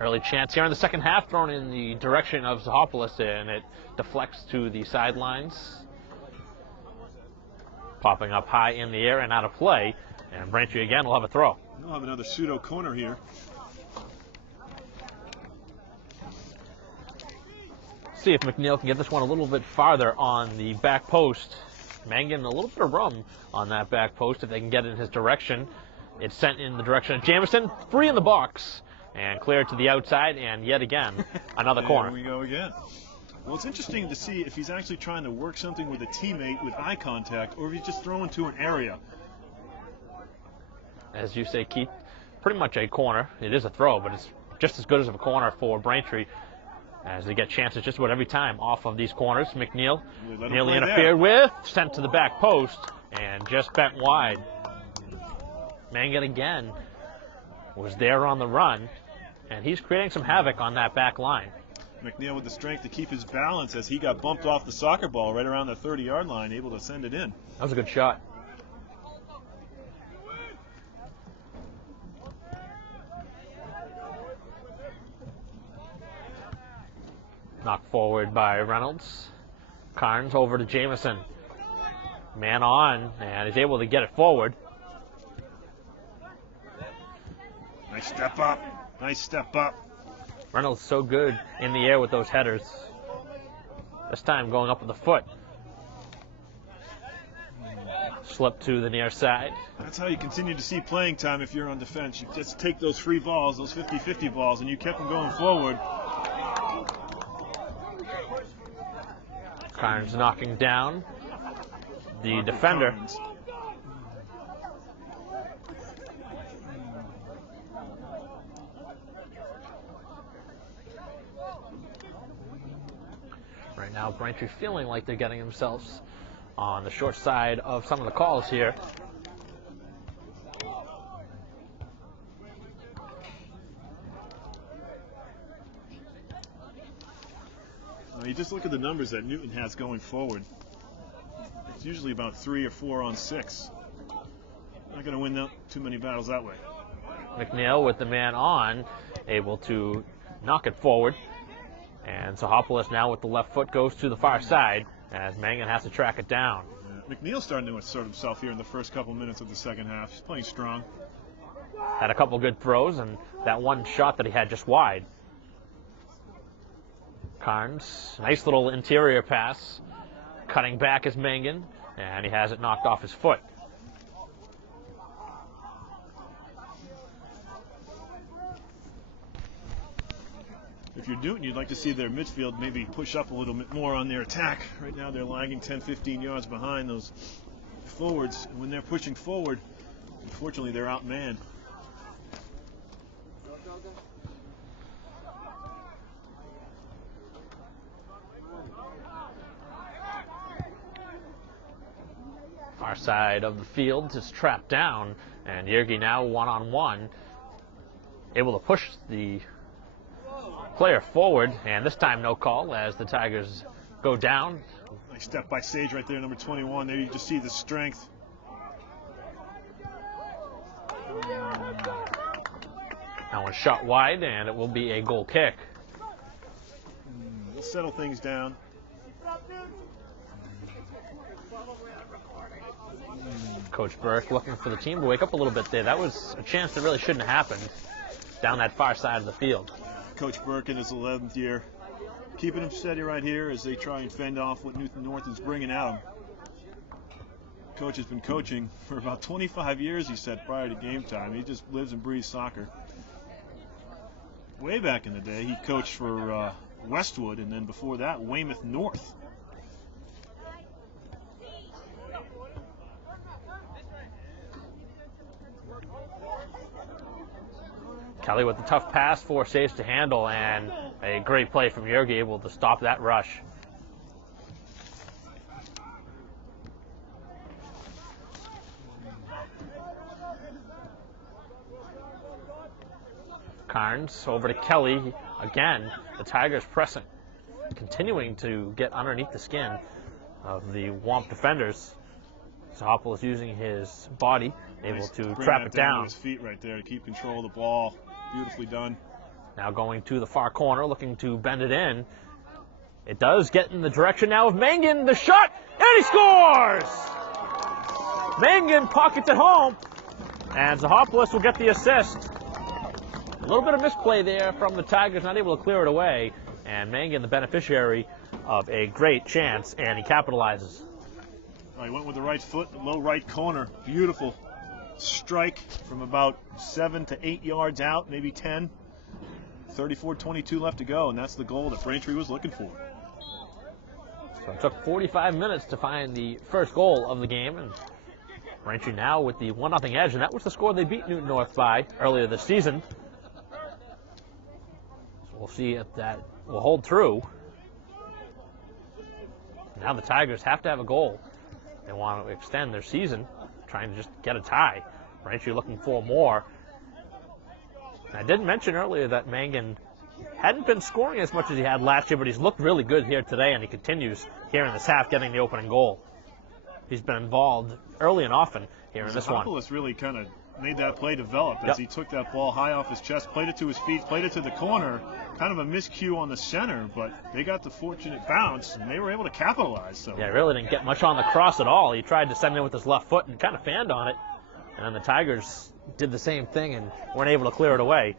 Early chance here in the second half, thrown in the direction of Zahopolis, and it deflects to the sidelines. Popping up high in the air and out of play. And Braintree again will have a throw. We'll have another pseudo corner here. See if McNeil can get this one a little bit farther on the back post. Mangan a little bit of room on that back post if they can get it in his direction. It's sent in the direction of Jamison. 3 in the box. And cleared to the outside, and yet again, another corner. Here we go again. Well, it's interesting to see if he's actually trying to work something with a teammate with eye contact, or if he's just throwing to an area. As you say, Keith, pretty much a corner. It is a throw, but it's just as good as a corner for Braintree, as they get chances just about every time off of these corners. McNeil nearly interfered with, sent to the back post, and just bent wide. Mangan again was there on the run, and he's creating some havoc on that back line. McNeil with the strength to keep his balance as he got bumped off the soccer ball right around the 30-yard line, able to send it in. That was a good shot. Knocked forward by Reynolds. Carnes over to Jamison. Man on, and is able to get it forward. Nice step up. Nice step up. Reynolds so good in the air with those headers. This time going up with the foot. Slip to the near side. That's how you continue to see playing time if you're on defense. You just take those free balls, those 50-50 balls, and you kept them going forward. Carnes knocking down the defender. Carnes. Right now, Braintree feeling like they're getting themselves on the short side of some of the calls here. You just look at the numbers that Newton has going forward. It's usually about 3 or 4 on 6. Not going to win too many battles that way. McNeil with the man on, able to knock it forward. And Zahopolis now with the left foot goes to the far side as Mangan has to track it down. Yeah, McNeil's starting to assert himself here in the first couple minutes of the second half. He's playing strong. Had a couple good throws, and that one shot that he had just wide. Carnes, nice little interior pass. Cutting back is Mangan, and he has it knocked off his foot. If you're Newton, you'd like to see their midfield maybe push up a little bit more on their attack. Right now they're lagging 10, 15 yards behind those forwards. And when they're pushing forward, unfortunately they're outmanned. Far side of the field just trapped down, and Yergi now one-on-one, able to push the player forward, and this time no call as the Tigers go down. Nice step by Sage right there, number 21. There you just see the strength. That one shot wide, and it will be a goal kick. We'll settle things down. Coach Burke looking for the team to wake up a little bit there. That was a chance that really shouldn't have happened down that far side of the field. Coach Burke in his 11th year, keeping him steady right here as they try and fend off what Newton North is bringing at him. Coach has been coaching for about 25 years, he said, prior to game time. He just lives and breathes soccer. Way back in the day, he coached for Westwood, and then before that, Weymouth North. Kelly with the tough pass for Sage to handle, and a great play from Yergi, able to stop that rush. Carnes over to Kelly again. The Tigers pressing, continuing to get underneath the skin of the Womp defenders. Zahopoulos using his body, able to trap it down. His feet right there to keep control of the ball. Beautifully done. Now going to the far corner, looking to bend it in. It does get in the direction now of Mangan. The shot, and he scores! Mangan pockets it home, and Zahopoulos will get the assist. A little bit of misplay there from the Tigers, not able to clear it away. And Mangan, the beneficiary of a great chance, and he capitalizes. He went with the right foot, low right corner. Beautiful strike from about 7 to 8 yards out, maybe 10. 34-22 left to go, and that's the goal that Braintree was looking for. So it took 45 minutes to find the first goal of the game, and Braintree now with the 1-0 edge, and that was the score they beat Newton North by earlier this season. So we'll see if that will hold true. Now the Tigers have to have a goal. They want to extend their season, trying to just get a tie. Braintree looking for more. And I did mention earlier that Mangan hadn't been scoring as much as he had last year, but he's looked really good here today, and he continues here in this half getting the opening goal. He's been involved early and often here in this one. Zahopoulos really kind of made that play develop as he took that ball high off his chest, played it to his feet, played it to the corner. Kind of a miscue on the center, but they got the fortunate bounce, and they were able to capitalize. So yeah, really didn't get much on the cross at all. He tried to send it with his left foot and kind of fanned on it. And then the Tigers did the same thing and weren't able to clear it away.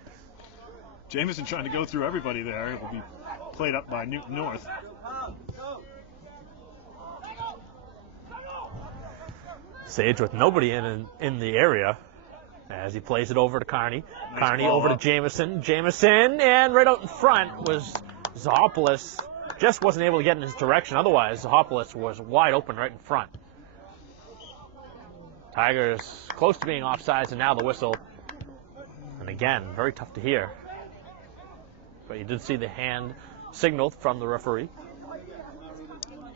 Jameson trying to go through everybody there. It will be played up by Newton North. Sage with nobody in the area as he plays it over to Carney. Nice Carney over to Jameson. Jameson, and right out in front was Zahopoulos. Just wasn't able to get in his direction. Otherwise, Zahopoulos was wide open right in front. Tigers close to being offsides, and now the whistle. And again, very tough to hear. But you did see the hand signaled from the referee.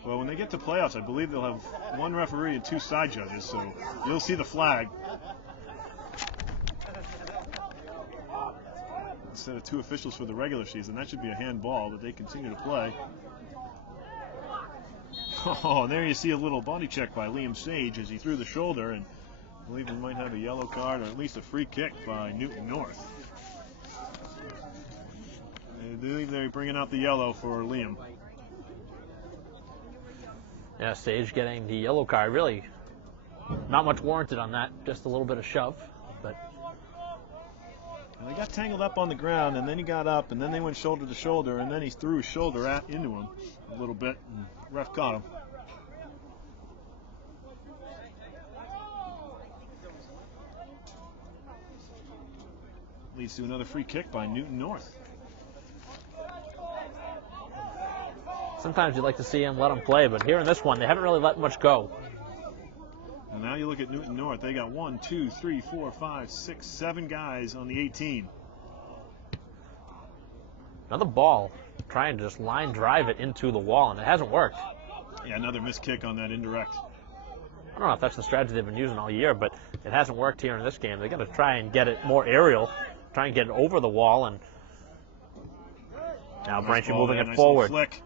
Well, when they get to playoffs, I believe they'll have one referee and 2 side judges, so you'll see the flag. Instead of 2 officials for the regular season, that should be a handball that they continue to play. Oh, and there you see a little body check by Liam Sage as he threw the shoulder, and I believe we might have a yellow card or at least a free kick by Newton North. I believe they're bringing out the yellow for Liam. Yeah, Sage getting the yellow card. Really not much warranted on that, just a little bit of shove. But and they got tangled up on the ground, and then he got up, and then they went shoulder to shoulder, and then he threw his shoulder into him a little bit, and ref caught him. Leads to another free kick by Newton North. Sometimes you'd like to see them let them play, but here in this one, they haven't really let much go. And now you look at Newton North. They got 1, 2, 3, 4, 5, 6, 7 guys on the 18. Another ball, trying to just line drive it into the wall, and it hasn't worked. Yeah, another missed kick on that indirect. I don't know if that's the strategy they've been using all year, but it hasn't worked here in this game. They got to try and get it more aerial, try and get it over the wall, and now Braintree moving it forward. Flick.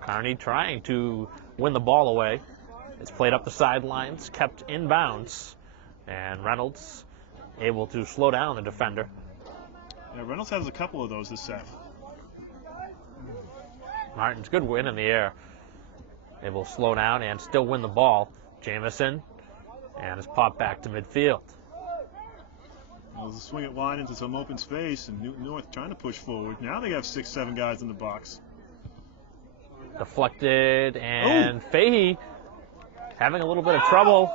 Kearney trying to win the ball away. It's played up the sidelines, kept in bounds, and Reynolds able to slow down the defender. Yeah, Reynolds has a couple of those this set. Martin's good win in the air. Able to slow down and still win the ball. Jamison, and it's popped back to midfield. Well, they'll swing it wide into some open space, and Newton North trying to push forward. Now they have 6, 7 guys in the box. Deflected, and Fahey having a little bit of trouble.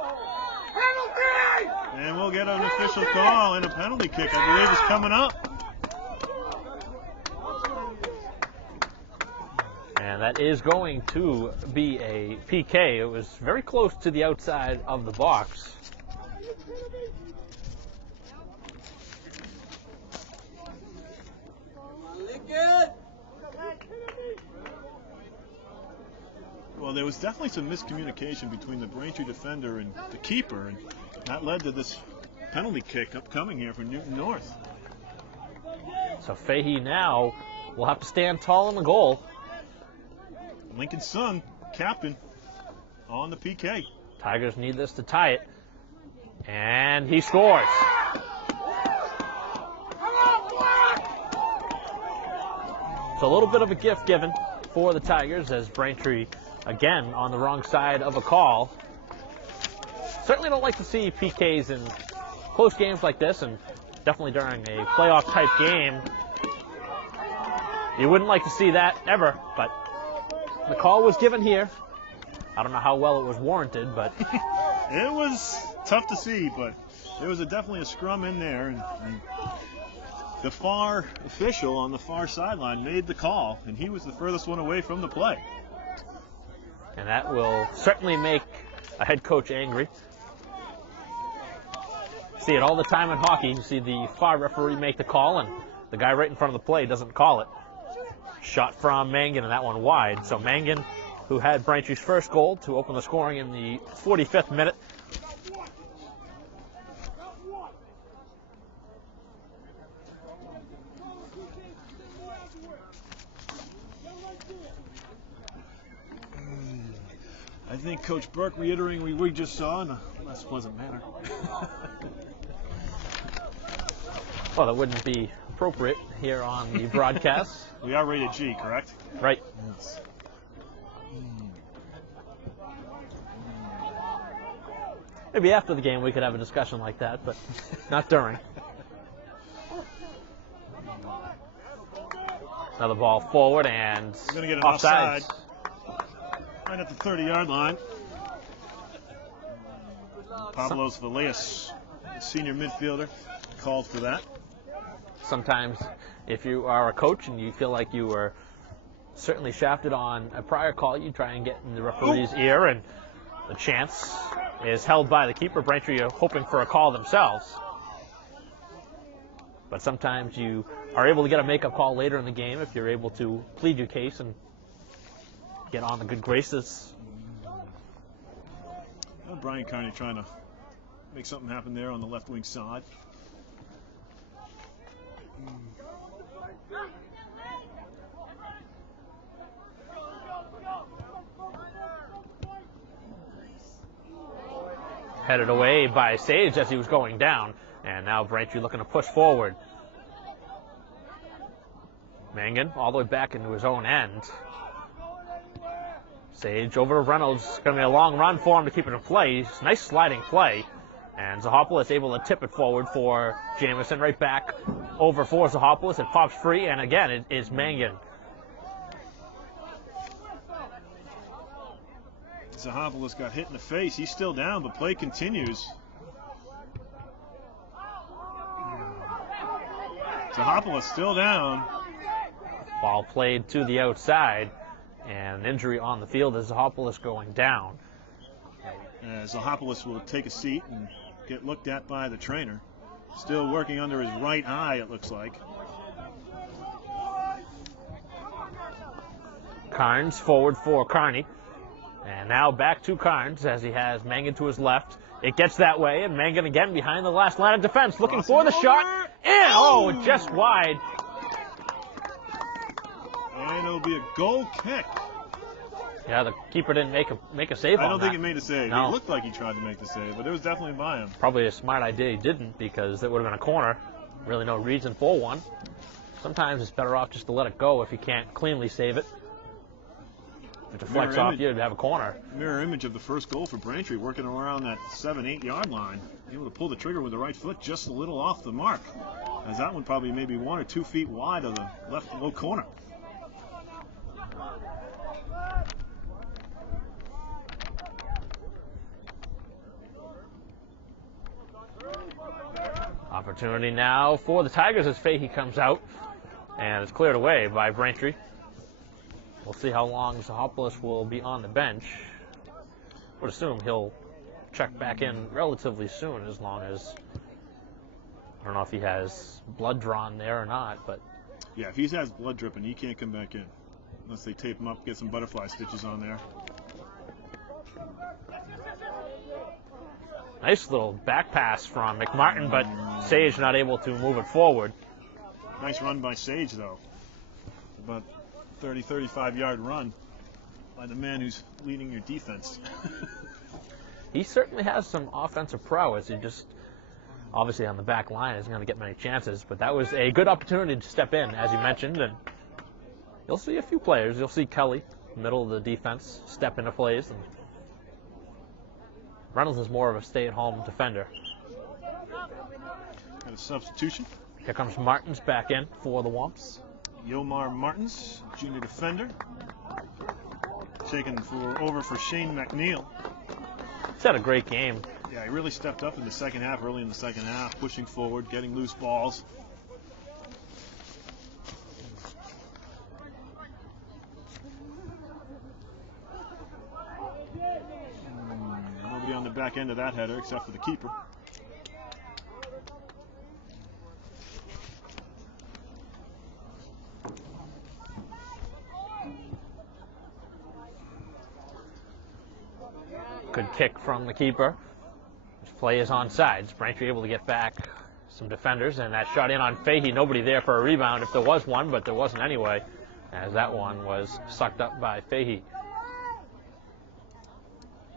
And we'll get an official call, and a penalty kick, I believe, is coming up. And that is going to be a PK. It was very close to the outside of the box. Well, there was definitely some miscommunication between the Braintree defender and the keeper, and that led to this penalty kick upcoming here for Newton North. So Fahey now will have to stand tall in the goal. Lincoln's son, captain, on the PK. Tigers need this to tie it. And he scores. So a little bit of a gift given for the Tigers as Braintree, again, on the wrong side of a call. Certainly don't like to see PKs in close games like this, and definitely during a playoff-type game. You wouldn't like to see that ever, but the call was given here. I don't know how well it was warranted, but it was tough to see, but there was definitely a scrum in there, and the far official on the far sideline made the call, and he was the furthest one away from the play. And that will certainly make a head coach angry. See it all the time in hockey. You see the far referee make the call, and the guy right in front of the play doesn't call it. Shot from Mangan, and that one wide. So Mangan, who had Braintree's first goal to open the scoring in the 45th minute. I think Coach Burke reiterating what we just saw in a less pleasant manner. Well, that wouldn't be appropriate here on the broadcast. We are rated G, correct? Right. Yes. Maybe after the game we could have a discussion like that, but not during. Another ball forward, and we're going to get an offside. Right at the 30-yard line. Pablos Villegas, senior midfielder, called for that. Sometimes if you are a coach and you feel like you were certainly shafted on a prior call, you try and get in the referee's ear, and the chance is held by the keeper. Braintree are hoping for a call themselves. But sometimes you are able to get a make-up call later in the game if you're able to plead your case and get on the good graces. Brian Kearney trying to make something happen there on the left wing side. Headed away by Sage as he was going down, and now Braintree looking to push forward. Mangan all the way back into his own end. Sage over to Reynolds. It's going to be a long run for him to keep it in play. Nice sliding play. And Zahopoulos able to tip it forward for Jamison. Right back over for Zahopoulos. It pops free, and again, it is Mangan. Zahopoulos got hit in the face. He's still down, but play continues. Zahopoulos still down. Ball played to the outside, and an injury on the field as Zahopoulos going down. Zahopoulos will take a seat and get looked at by the trainer. Still working under his right eye, it looks like. Carnes forward for Kearney. And now back to Carnes as he has Mangan to his left. It gets that way, and Mangan again behind the last line of defense, looking for the shot. And, oh, just wide. And it'll be a goal kick. Yeah, the keeper didn't make a save on that. I don't think he made a save. No. He looked like he tried to make the save, but it was definitely by him. Probably a smart idea he didn't, because it would have been a corner. Really no reason for one. Sometimes it's better off just to let it go if you can't cleanly save it. If it deflects off you, you'd have a corner. Mirror image of the first goal for Braintree, working around that 7-8 yard line. Able to pull the trigger with the right foot just a little off the mark, as that one probably maybe 1 or 2 feet wide of the left low corner. Opportunity now for the Tigers as Fahey comes out, and it's cleared away by Braintree. We'll see how long Zahopoulos will be on the bench. I would assume he'll check back in relatively soon, as long as, I don't know if he has blood drawn there or not, but. Yeah, if he has blood dripping, he can't come back in. Unless they tape him up, get some butterfly stitches on there. Nice little back pass from McMartin, but Sage not able to move it forward. Nice run by Sage, though. About 30, 35 yard run by the man who's leading your defense. He certainly has some offensive prowess. He just, obviously on the back line, isn't going to get many chances, but that was a good opportunity to step in, as you mentioned, and you'll see a few players. You'll see Kelly, middle of the defense, step into plays, and Reynolds is more of a stay-at-home defender. Got a substitution. Here comes Martins back in for the Womps. Yomar Martins, junior defender, taken over for Shane McNeil. He's had a great game. Yeah, he really stepped up in the second half, early in the second half, pushing forward, getting loose balls. Nobody on the back end of that header except for the keeper. Good kick from the keeper. This play is on sides. Braintree able to get back some defenders, and that shot in on Fahey. Nobody there for a rebound if there was one, but there wasn't anyway, as that one was sucked up by Fahey.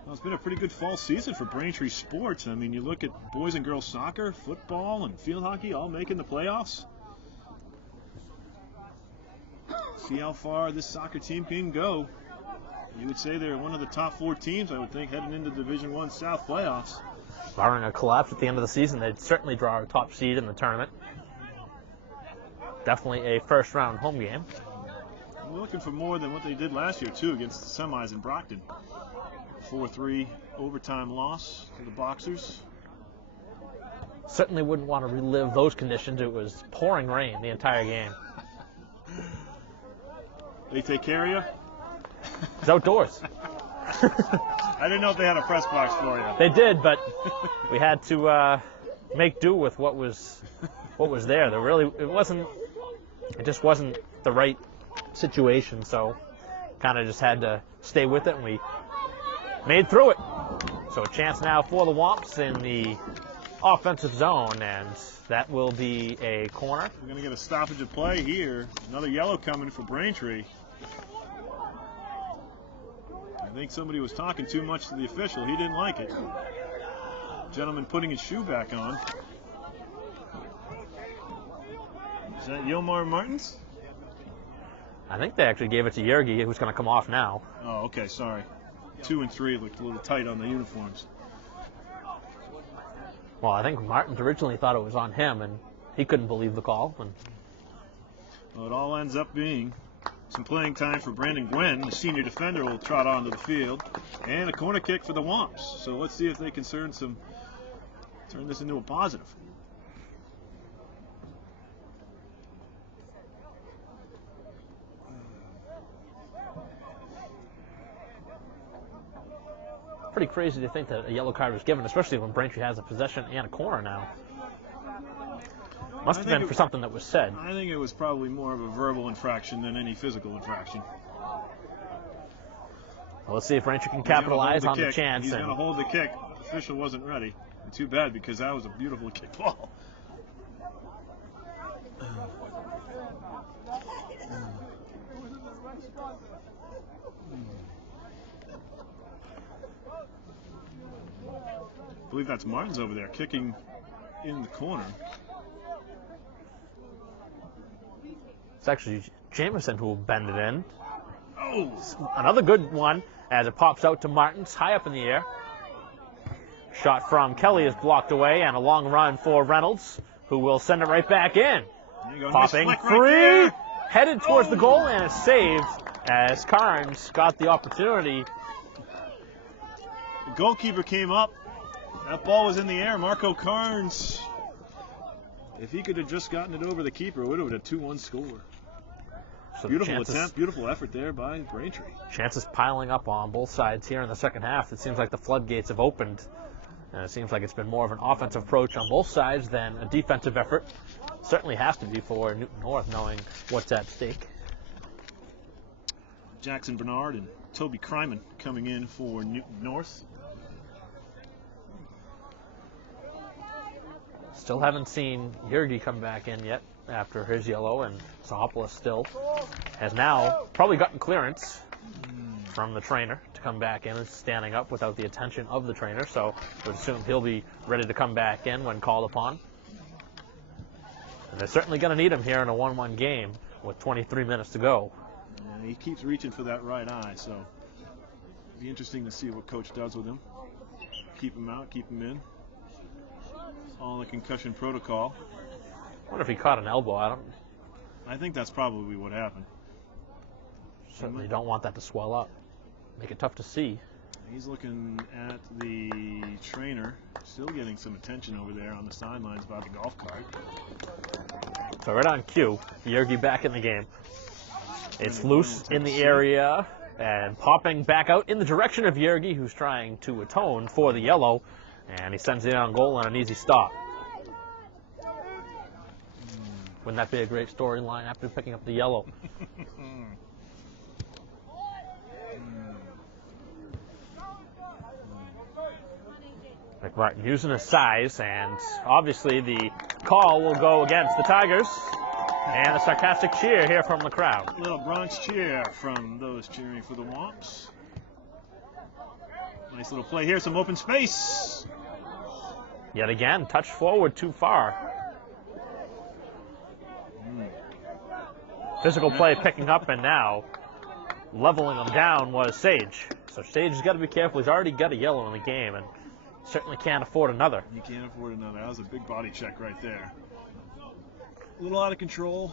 Well, it's been a pretty good fall season for Braintree sports. I mean, you look at boys and girls soccer, football, and field hockey all making the playoffs. See how far this soccer team can go. You would say they're one of the top 4 teams, I would think, heading into Division I South playoffs. Barring a collapse at the end of the season, they'd certainly draw a top seed in the tournament. Definitely a first-round home game. We're looking for more than what they did last year, too, against the semis in Brockton. 4-3 overtime loss to the Boxers. Certainly wouldn't want to relive those conditions. It was pouring rain the entire game. They take care of you? It's outdoors. I didn't know if they had a press box for you. They did, but we had to make do with what was there. It just wasn't the right situation, so kind of just had to stay with it, and we made through it. So a chance now for the Womps in the offensive zone, and that will be a corner. We're going to get a stoppage of play here. Another yellow coming for Braintree. I think somebody was talking too much to the official. He didn't like it. Gentleman putting his shoe back on. Is that Yomar Martins? I think they actually gave it to Yergi, who's going to come off now. Oh, okay, sorry. 2 and 3 looked a little tight on the uniforms. Well, I think Martins originally thought it was on him, and he couldn't believe the call. Well, it all ends up being some playing time for Brandon Gwen. The senior defender will trot onto the field. And a corner kick for the Womps. So let's see if they can turn this into a positive. pretty crazy to think that a yellow card was given, especially when Braintree has a possession and a corner now. Must have been for something that was said. I think it was probably more of a verbal infraction than any physical infraction. Well, let's see if Braintree can capitalize on the chance. He's going to hold the kick. The official wasn't ready. And too bad, because that was a beautiful kick ball. I believe that's Martins over there kicking in the corner. It's actually Jameson who will bend it in. Oh! Another good one as it pops out to Martins, high up in the air. Shot from Kelly is blocked away, and a long run for Reynolds, who will send it right back in. Popping nice free, right headed towards the goal, and it's saved as Carnes got the opportunity. The goalkeeper came up. That ball was in the air. Marco Carnes, if he could have just gotten it over the keeper, it would have been a 2-1 score. So beautiful attempt, beautiful effort there by Braintree. Chances piling up on both sides here in the second half. It seems like the floodgates have opened. And it seems like it's been more of an offensive approach on both sides than a defensive effort. Certainly has to be for Newton North, knowing what's at stake. Jackson Bernard and Toby Kryman coming in for Newton North. Still haven't seen Yergi come back in yet after his yellow, and Zahopoulos still has now probably gotten clearance from the trainer to come back in and standing up without the attention of the trainer, so I would assume he'll be ready to come back in when called upon. And they're certainly going to need him here in a 1-1 game with 23 minutes to go. Yeah, he keeps reaching for that right eye, so it'll be interesting to see what coach does with him. Keep him out, keep him in. All the concussion protocol. I wonder if he caught an elbow. I think that's probably what happened. Certainly don't want that to swell up. Make it tough to see. He's looking at the trainer, still getting some attention over there on the sidelines about the golf cart. So right on cue, Yergi back in the game. It's loose in the area and popping back out in the direction of Yergi, who's trying to atone for the yellow, and he sends it on goal on an easy stop. Wouldn't that be a great storyline after picking up the yellow? McMartin using his size, and obviously the call will go against the Tigers. And a sarcastic cheer here from the crowd. A little Bronx cheer from those cheering for the Womps. Nice little play here, some open space. Yet again, touched forward too far. Physical play picking up, and now leveling him down was Sage. So Sage has got to be careful. He's already got a yellow in the game, and certainly can't afford another. You can't afford another. That was a big body check right there. A little out of control,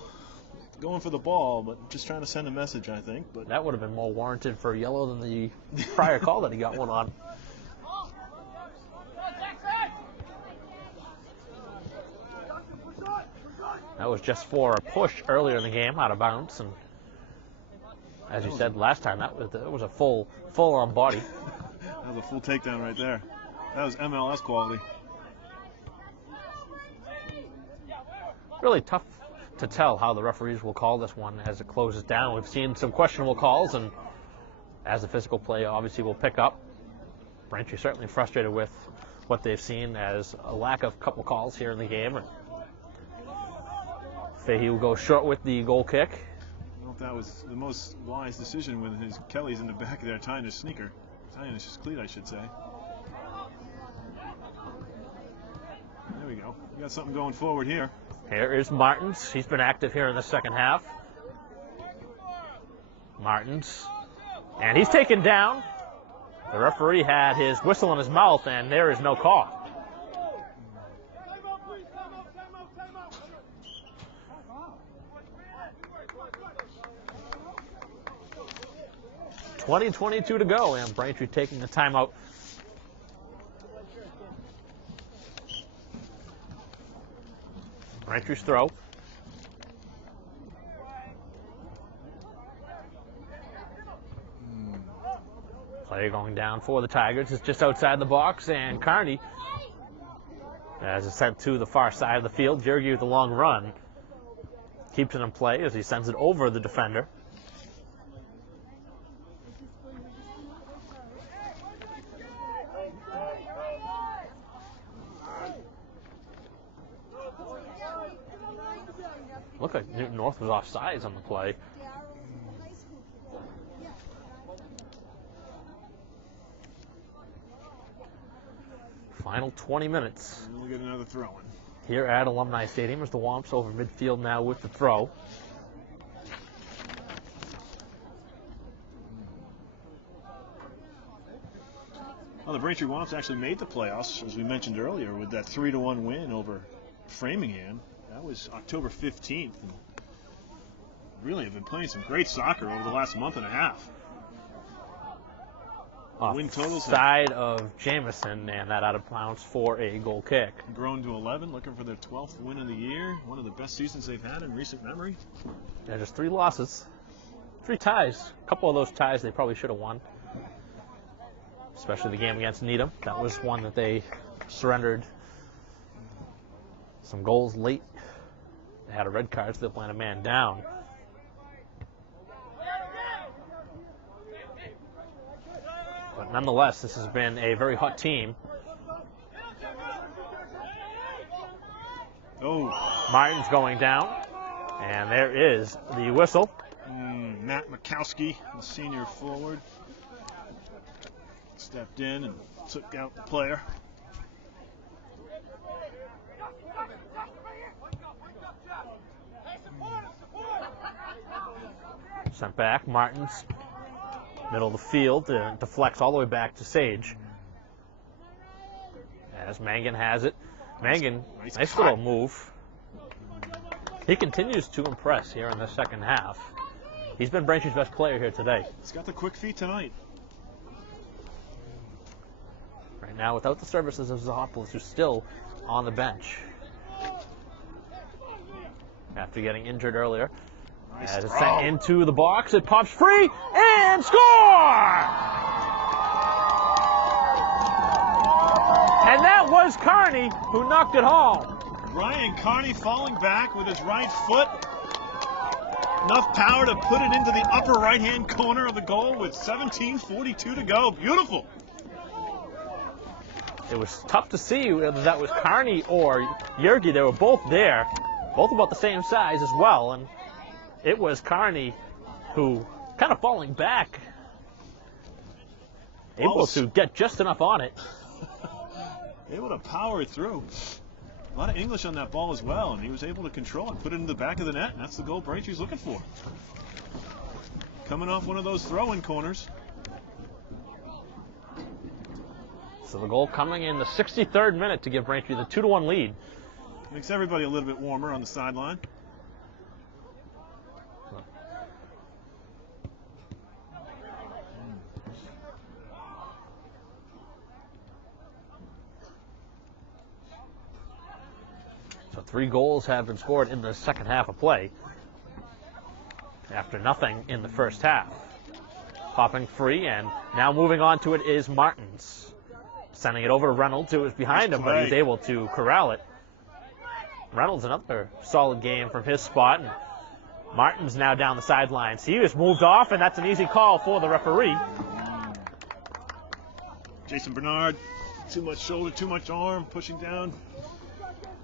going for the ball, but just trying to send a message, I think. But that would have been more warranted for a yellow than the prior call that he got one on. That was just for a push earlier in the game, out of bounds, and as you said last time, that was a full-on body. That was a full takedown right there. That was MLS quality. Really tough to tell how the referees will call this one as it closes down. We've seen some questionable calls, and as the physical play obviously will pick up, Braintree certainly frustrated with what they've seen as a lack of couple calls here in the game. And Fahey will go short with the goal kick. I don't know if that was the most wise decision when his Kelly's in the back of there tying his sneaker. Tying his cleat, I should say. There we go. We got something going forward here. Here is Martins. He's been active here in the second half. Martins. And he's taken down. The referee had his whistle in his mouth, and there is no call. .22 to go, and Braintree taking the timeout. Braintree's throw. Play going down for the Tigers. It's just outside the box, and Kearney, as it's sent to the far side of the field, Yergi with a long run. Keeps it in play as he sends it over the defender. Looked like Newton North was offsides on the play. Final 20 minutes. We'll get another throw in. Here at Alumni Stadium as the Womps over midfield now with the throw. Well, the Braintree Womps actually made the playoffs, as we mentioned earlier, with that 3-1 win over Framingham. That was October 15th. And really have been playing some great soccer over the last month and a half. Win totals side of Jamison, and that out of bounds for a goal kick. Grown to 11, looking for their 12th win of the year. One of the best seasons they've had in recent memory. Yeah, just 3 losses, 3 ties. A couple of those ties they probably should have won, especially the game against Needham. That was one that they surrendered some goals late. They had a red card, so they're playing a man down. But nonetheless, this has been a very hot team. Oh, Martin's going down, and there is the whistle. Matt Mikowski, the senior forward, stepped in and took out the player. Sent back. Martin's middle of the field, deflects all the way back to Sage. As Mangan has it. Mangan, nice little move. He continues to impress here in the second half. He's been Braintree's best player here today. He's got the quick feet tonight. Right now, without the services of Zahopoulos, who's still on the bench after getting injured earlier. Nice As it's throw. sent into the box, it pops free and score! And that was Kearney who knocked it home. Ryan Kearney falling back with his right foot. Enough power to put it into the upper right-hand corner of the goal with 17:42 to go. Beautiful. It was tough to see whether that was Kearney or Yergi. They were both there, both about the same size as well. And it was Kearney who, kind of falling back, able to get just enough on it. Able to power through. A lot of English on that ball as well, and he was able to control it, put it in the back of the net, and that's the goal Braintree's looking for. Coming off one of those throw-in corners. So the goal coming in the 63rd minute to give Braintree the 2-1 lead. Makes everybody a little bit warmer on the sideline. So 3 goals have been scored in the second half of play after nothing in the first half. Popping free, and now moving on to it is Martins. Sending it over to Reynolds, who was behind him, but he's able to corral it. Reynolds, another solid game from his spot. And Martin's now down the sidelines. He was moved off, and that's an easy call for the referee. Jason Bernard, too much shoulder, too much arm, pushing down.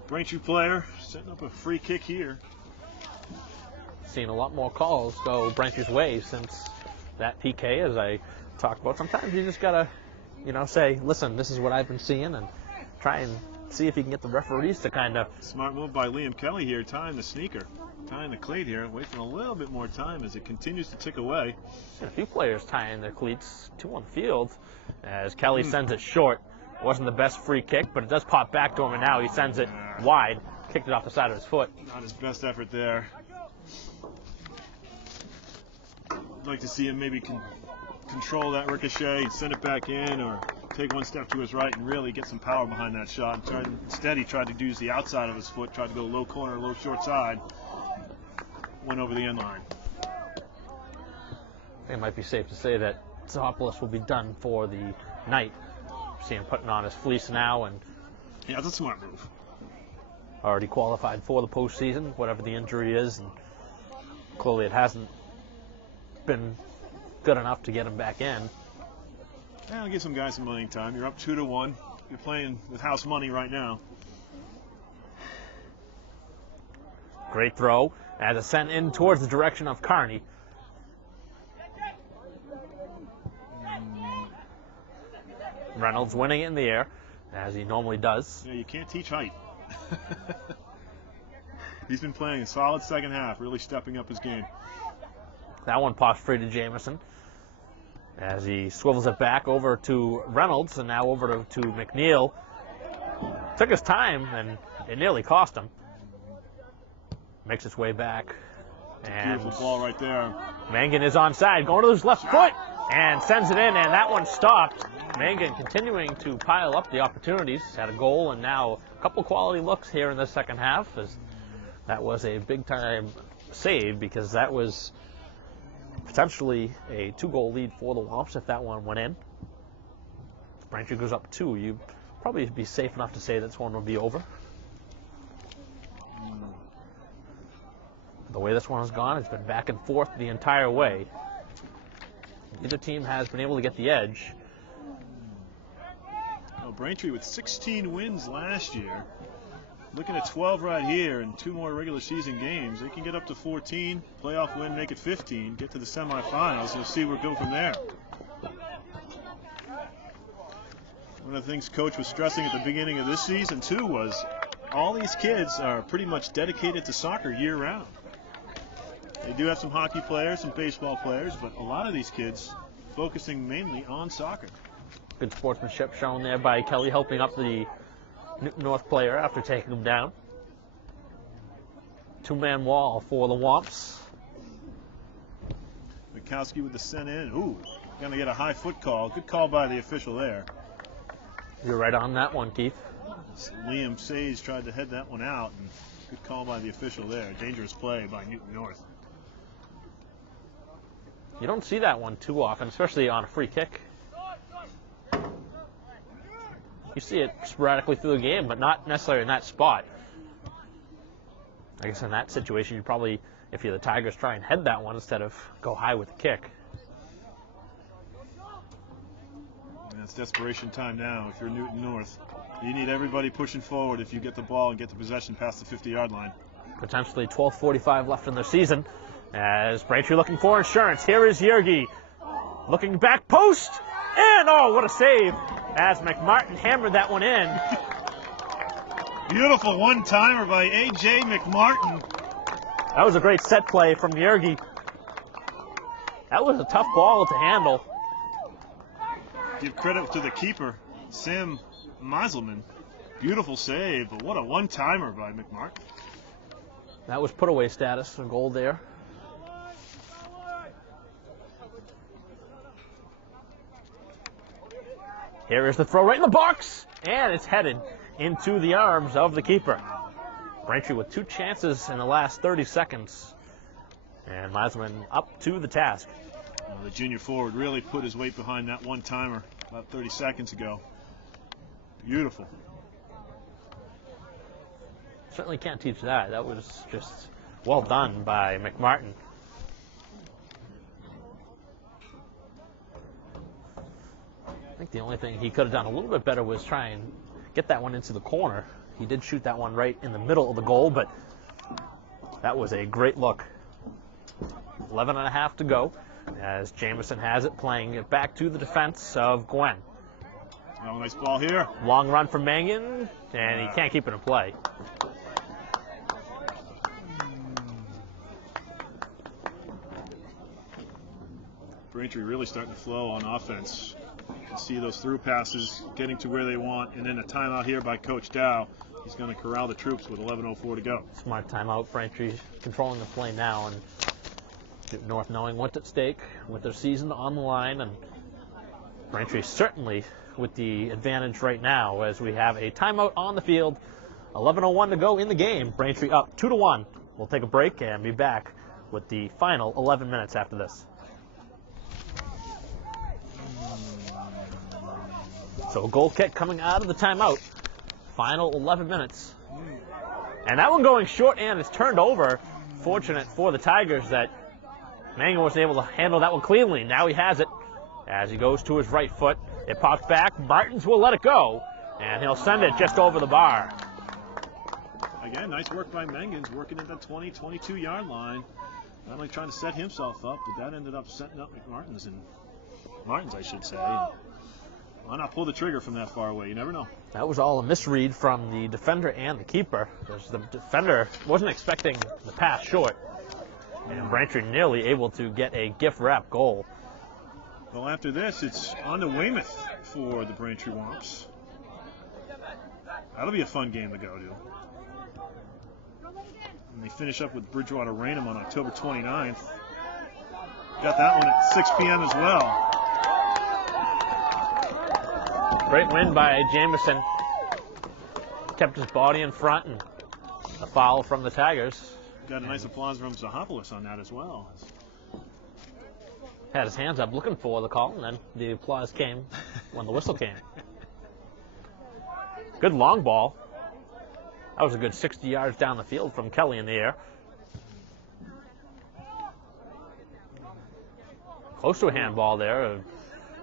Braintree player setting up a free kick here. Seen a lot more calls go Braintree's way since that PK, as I talked about. Sometimes you just gotta, say, listen, this is what I've been seeing, and try and see if you can get the referees to kind of. Smart move by Liam Kelly here, tying the sneaker, tying the cleat here, wasting a little bit more time as it continues to tick away. Seen a few players tying their cleats, 2 on the field, as Kelly sends it short. Wasn't the best free kick, but it does pop back to him, and now he sends it wide, kicked it off the side of his foot. Not his best effort there. I'd like to see him maybe control that ricochet, send it back in, or take one step to his right and really get some power behind that shot. Instead, he tried to use the outside of his foot, tried to go low corner, low short side. Went over the end line. I think it might be safe to say that Zahopoulos will be done for the night. See him putting on his fleece now and Yeah, that's a smart move. already qualified for the postseason, whatever the injury is, and clearly it hasn't been good enough to get him back in. Yeah, I'll give some guys some playing time. You're up 2-1. You're playing with house money right now. Great throw as it's sent in towards the direction of Kearney. Reynolds winning it in the air, as he normally does. Yeah, you can't teach height. He's been playing a solid second half, really stepping up his game. That one pops free to Jamison as he swivels it back over to Reynolds and now over to McNeil. Took his time and it nearly cost him. Makes its way back. And beautiful ball right there. Mangan is onside, going to his left foot and sends it in, and that one stopped. Mangan continuing to pile up the opportunities. Had a goal and now a couple quality looks here in the second half. As that was a big time save because that was potentially a 2-goal lead for the Womps if that one went in. Braintree goes up 2. You'd probably be safe enough to say this one would be over. The way this one has gone, it's been back and forth the entire way. Neither team has been able to get the edge. Well, Braintree with 16 wins last year. Looking at 12 right here and 2 more regular season games. They can get up to 14, playoff win, make it 15, get to the semifinals, and see where we go from there. One of the things Coach was stressing at the beginning of this season, too, was all these kids are pretty much dedicated to soccer year-round. They do have some hockey players, some baseball players, but a lot of these kids focusing mainly on soccer. Good sportsmanship shown there by Kelly, helping up the Newton North player after taking him down. 2-man wall for the Womps. Mikowski with the send in. Ooh, going to get a high foot call. Good call by the official there. You're right on that one, Keith. Liam Sage tried to head that one out, and good call by the official there. Dangerous play by Newton North. You don't see that one too often, especially on a free kick. You see it sporadically through the game, but not necessarily in that spot. I guess in that situation, you probably, if you're the Tigers, try and head that one instead of go high with the kick. And it's desperation time now if you're Newton North. You need everybody pushing forward if you get the ball and get the possession past the 50-yard line. Potentially 12:45 left in the season. As Braintree looking for insurance. Here is Yergi. Looking back post. And oh, what a save. As McMartin hammered that one in. Beautiful one-timer by A.J. McMartin. That was a great set play from Yergi. That was a tough ball to handle. Give credit to the keeper, Sam Meiselman. Beautiful save, but what a one-timer by McMartin. That was put away status, a goal there. Here is the throw right in the box, and it's headed into the arms of the keeper. Braintree with 2 chances in the last 30 seconds. And Meisman up to the task. The junior forward really put his weight behind that one-timer about 30 seconds ago. Beautiful. Certainly can't teach that. That was just well done by McMartin. I think the only thing he could have done a little bit better was try and get that one into the corner. He did shoot that one right in the middle of the goal, but that was a great look. 11.5 to go as Jamison has it, playing it back to the defense of Gwen. Oh, nice ball here. Long run from Mangan, and he can't keep it in play. Braintree really starting to flow on offense. You can see those through passes getting to where they want, and then a timeout here by Coach Dow. He's going to corral the troops with 11:04 to go. Smart timeout. Braintree controlling the play now, and Newton North knowing what's at stake with their season on the line, and Braintree certainly with the advantage right now as we have a timeout on the field. 11:01 to go in the game. Braintree up 2-1. We'll take a break and be back with the final 11 minutes after this. So a goal kick coming out of the timeout. Final 11 minutes. And that one going short, and it's turned over. Fortunate for the Tigers that Mangan wasn't able to handle that one cleanly. Now he has it as he goes to his right foot. It pops back. Martins will let it go, and he'll send it just over the bar. Again, nice work by Mangan's, working at the 20, 22-yard line. Not only trying to set himself up, but that ended up setting up Martins, I should say. Why not pull the trigger from that far away? You never know. That was all a misread from the defender and the keeper, because the defender wasn't expecting the pass short. And Braintree nearly able to get a gift wrap goal. Well, after this, it's on to Weymouth for the Braintree Womps. That'll be a fun game to go to. And they finish up with Bridgewater Raynham on October 29th. Got that one at 6 p.m. as well. Great win by Jameson. Kept his body in front, and a foul from the Tigers. Got a nice applause from Zahopoulos on that as well. Had his hands up looking for the call, and then the applause came when the whistle came. Good long ball. That was a good 60 yards down the field from Kelly in the air. Close to a handball there.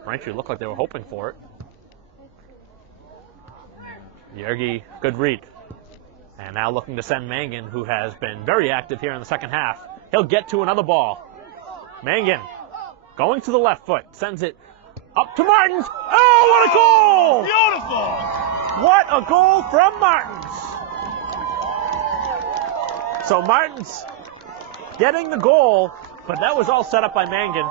Braintree looked like they were hoping for it. Yergi, good read. And now looking to send Mangan, who has been very active here in the second half. He'll get to another ball. Mangan going to the left foot, sends it up to Martins. Oh, what a goal! Beautiful! What a goal from Martins. So Martins getting the goal, but that was all set up by Mangan.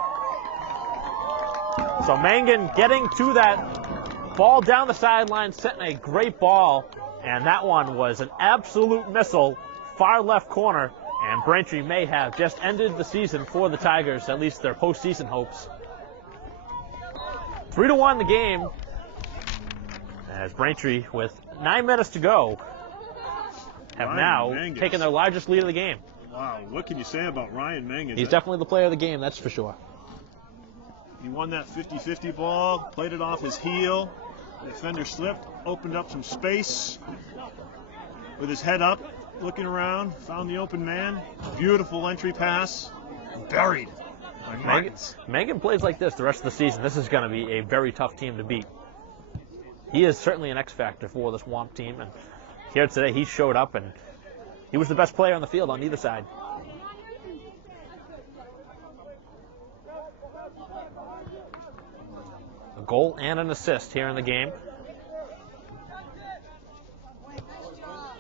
So Mangan getting to that ball down the sideline, setting a great ball, and that one was an absolute missile, far left corner, and Braintree may have just ended the season for the Tigers, at least their postseason hopes. 3-1 the game, as Braintree, with 9 minutes to go, have Ryan now Mangus taken their largest lead of the game. Wow, what can you say about Ryan Mangan? He's definitely the player of the game, that's for sure. He won that 50-50 ball, played it off his heel. The defender slipped, opened up some space with his head up, looking around, found the open man. Beautiful entry pass, buried by Martins. Mangan plays like this the rest of the season. This is going to be a very tough team to beat. He is certainly an X factor for this Womp team, and here today he showed up and he was the best player on the field on either side. A goal and an assist here in the game.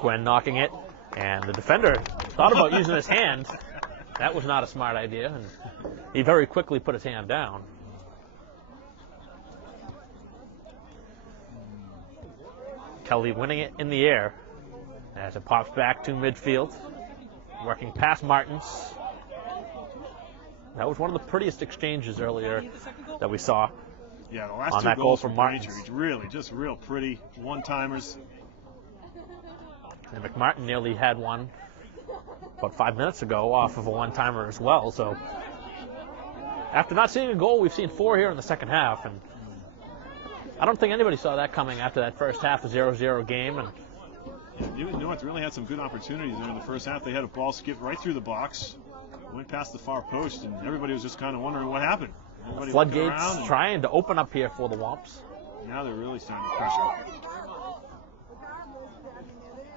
Gwen knocking it, and the defender thought about using his hand. That was not a smart idea, and he very quickly put his hand down. Kelly winning it in the air as it pops back to midfield, working past Martins. That was one of the prettiest exchanges earlier that we saw. Yeah, the last on two that goals goal from Braintree, Martins. really, just real pretty one-timers. And McMartin nearly had one about 5 minutes ago off of a one-timer as well. So after not seeing a goal, we've seen 4 here in the second half. And I don't think anybody saw that coming after that first half, a 0-0 game. And Yeah, North really had some good opportunities there in the first half. They had a ball skip right through the box, went past the far post, and everybody was just kind of wondering what happened. Everybody floodgates trying to open up here for the Womps. Now they're really starting to pressure.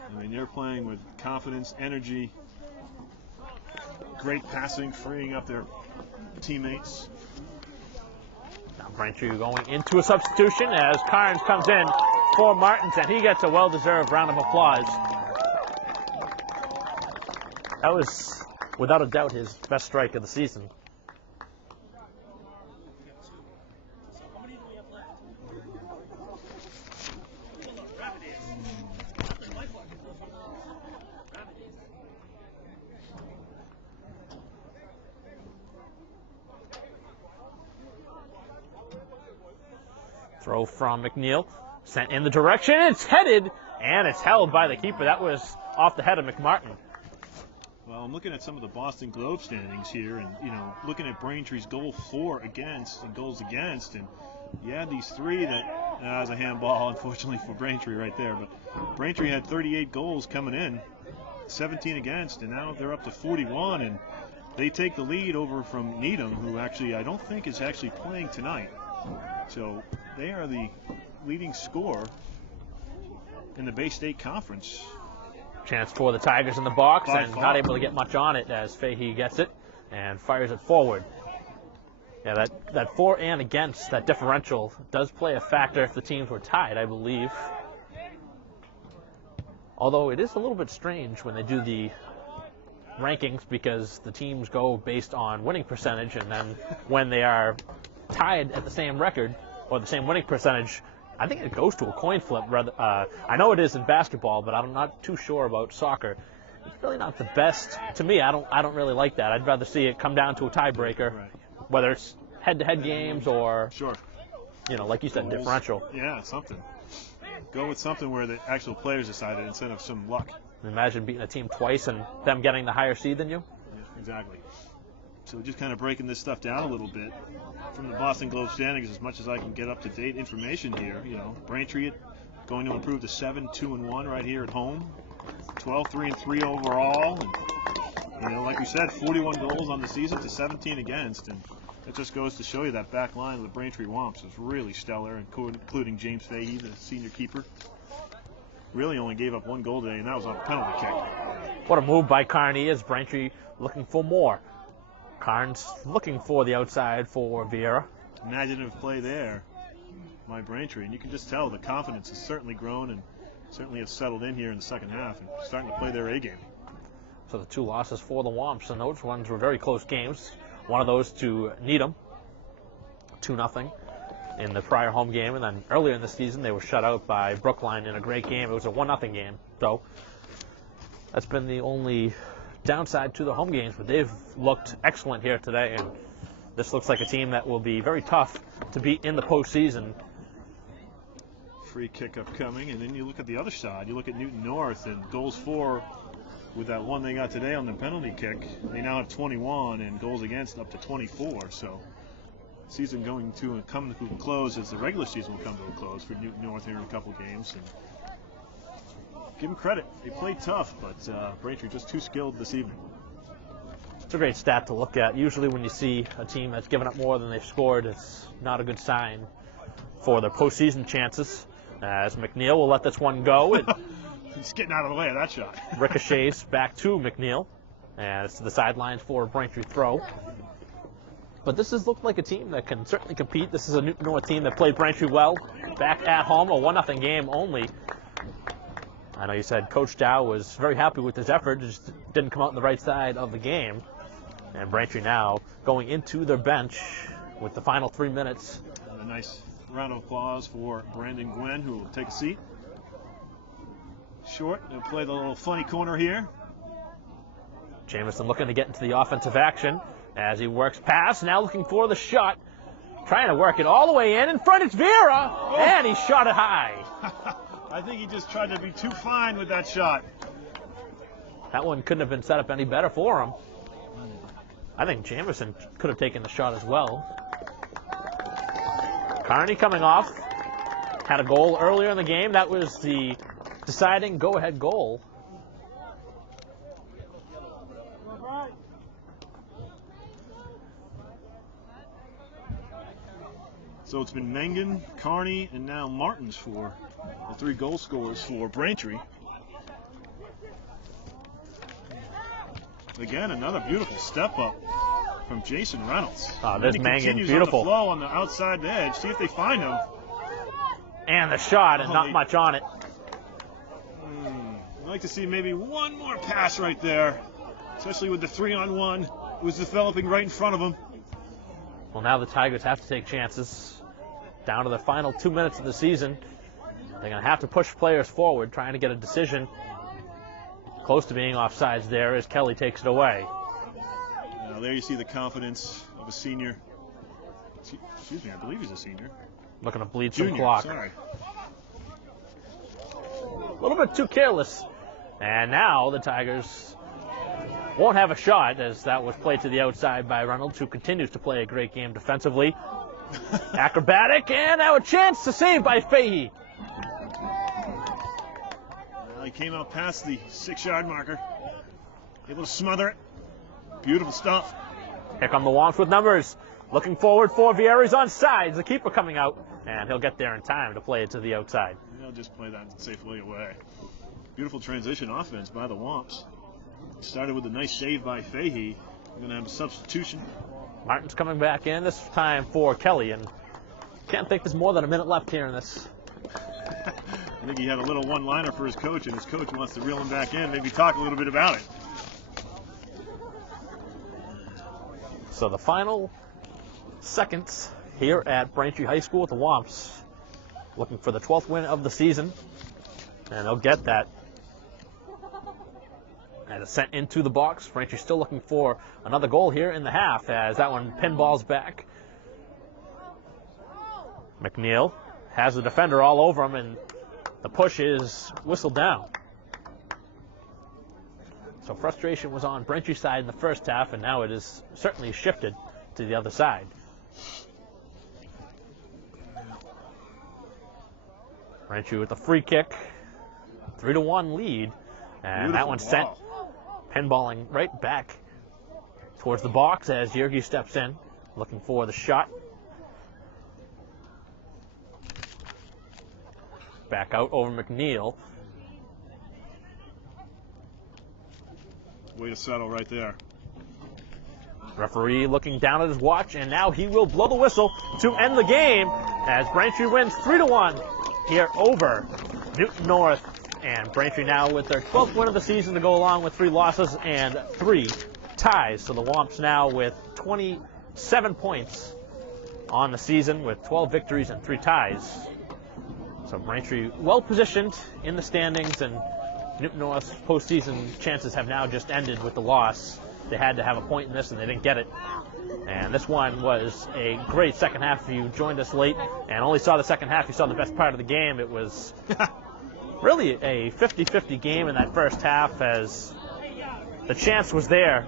I mean, they're playing with confidence, energy, great passing, freeing up their teammates. Now Braintree going into a substitution as Carnes comes in for Martins, and he gets a well-deserved round of applause. That was, without a doubt, his best strike of the season. Throw from McNeil, sent in the direction, it's headed, and it's held by the keeper. That was off the head of McMartin. Well, I'm looking at some of the Boston Globe standings here, and looking at Braintree's goal for against and goals against, and you had these 3 that That was a handball, unfortunately, for Braintree right there. But Braintree had 38 goals coming in, 17 against, and now they're up to 41, and they take the lead over from Needham, who actually I don't think is actually playing tonight. So they are the leading scorer in the Bay State Conference. Chance for the Tigers in the box, By and far. not able to get much on it as Fahey gets it and fires it forward. Yeah, that for and against, that differential does play a factor if the teams were tied, I believe. Although it is a little bit strange when they do the rankings because the teams go based on winning percentage, and then when they are tied at the same record or the same winning percentage, I think it goes to a coin flip. Rather, I know it is in basketball, but I'm not too sure about soccer. It's really not the best to me. I don't really like that. I'd rather see it come down to a tiebreaker, Right. whether it's head-to-head games or, Sure. like you said, differential. Yeah, something. Go with something where the actual players decided instead of some luck. Imagine beating a team twice and them getting the higher seed than you. Yeah, exactly. So just kind of breaking this stuff down a little bit from the Boston Globe standings as much as I can get up-to-date information here. Braintree going to improve to 7-2-1 right here at home, 12-3-3 overall, and like we said, 41 goals on the season to 17 against, and it just goes to show you that back line of the Braintree Womps is really stellar, including James Fahey, the senior keeper. Really only gave up one goal today, and that was on a penalty kick. What a move by Kearney as Braintree looking for more. Carnes looking for the outside for Vieira. Imaginative play there by Braintree, and you can just tell the confidence has certainly grown and certainly has settled in here in the second half and starting to play their A game. So the two losses for the Womps, and those ones were very close games. One of those to Needham, 2-0 in the prior home game, and then earlier in the season they were shut out by Brookline in a great game. It was a 1-0 game, so that's been the only downside to the home games, but they've looked excellent here today, and this looks like a team that will be very tough to beat in the postseason. Free kick upcoming, and then you look at the other side. You look at Newton North, and goals for with that one they got today on the penalty kick. They now have 21, and goals against up to 24. So season going to come to a close as the regular season will come to a close for Newton North here in a couple games. And give them credit. They played tough, but Braintree just too skilled this evening. It's a great stat to look at. Usually when you see a team that's given up more than they've scored, it's not a good sign for their postseason chances. As McNeil will let this one go. It He's getting out of the way of that shot. ricochets back to McNeil. And it's to the sidelines for a Braintree throw. But this has looked like a team that can certainly compete. This is a Newton North team that played Braintree well. Back at home, a 1-0 game only. I know you said Coach Dow was very happy with his effort, just didn't come out on the right side of the game. And Braintree now going into their bench with the final 3 minutes. And a nice round of applause for Brandon Gwynn, who will take a seat. Short, he'll play the little funny corner here. Jamison looking to get into the offensive action as he works past, now looking for the shot. Trying to work it all the way in front it's Vieira, and he shot it high. I think he just tried to be too fine with that shot. That one couldn't have been set up any better for him. I think Jamison could have taken the shot as well. Kearney coming off. Had a goal earlier in the game. That was the deciding go-ahead goal. So it's been Mengen, Kearney, and now Martins for the 3 goal scorers for Braintree. Again, another beautiful step up from Jason Reynolds. There's Mengen, continues beautiful. On the flow on the outside edge. See if they find him. And the shot, and not much on it. I'd like to see maybe one more pass right there, especially with the 3-on-1. It was developing right in front of him. Well, now the Tigers have to take chances. Down to the final 2 minutes of the season. They're going to have to push players forward, trying to get a decision. Close to being offsides there as Kelly takes it away. Now there you see the confidence of a senior. Excuse me, I believe he's a senior. Looking to bleed Junior, some clock. sorry. A little bit too careless. And now the Tigers won't have a shot as that was played to the outside by Reynolds, who continues to play a great game defensively. Acrobatic, and now a chance to save by Fahey. Well, he came out past the 6-yard marker. Able to smother it. Beautiful stuff. Here come the Womps with numbers. Looking forward for Vieri's on sides. The keeper coming out, and he'll get there in time to play it to the outside. He'll just play that safely away. Beautiful transition offense by the Womps. Started with a nice save by Fahey. We're going to have a substitution. Martin's coming back in, this time for Kelly, and can't think there's more than a minute left here in this. I think he had a little one-liner for his coach, and his coach wants to reel him back in, maybe talk a little bit about it. So the final seconds here at Braintree High School with the Womps, looking for the 12th win of the season, and they'll get that. And it's sent into the box. Braintree still looking for another goal here in the half as that one pinballs back. McNeil has the defender all over him, and the push is whistled down. So frustration was on Braintree's side in the first half, and now it is certainly shifted to the other side. Braintree with the free kick, 3-1 lead, and that one's sent pinballing right back towards the box as Yergi steps in, looking for the shot. Back out over McNeil. Way to settle right there. Referee looking down at his watch, and now he will blow the whistle to end the game as Braintree wins 3-1 here over Newton North. And Braintree now with their 12th win of the season to go along with 3 losses and 3 ties. So the Womps now with 27 points on the season with 12 victories and 3 ties. So Braintree well positioned in the standings, and Newton North's postseason chances have now just ended with the loss. They had to have a point in this, and they didn't get it. And this one was a great second half. If you joined us late and only saw the second half, you saw the best part of the game. It was really a 50-50 game in that first half, as the chance was there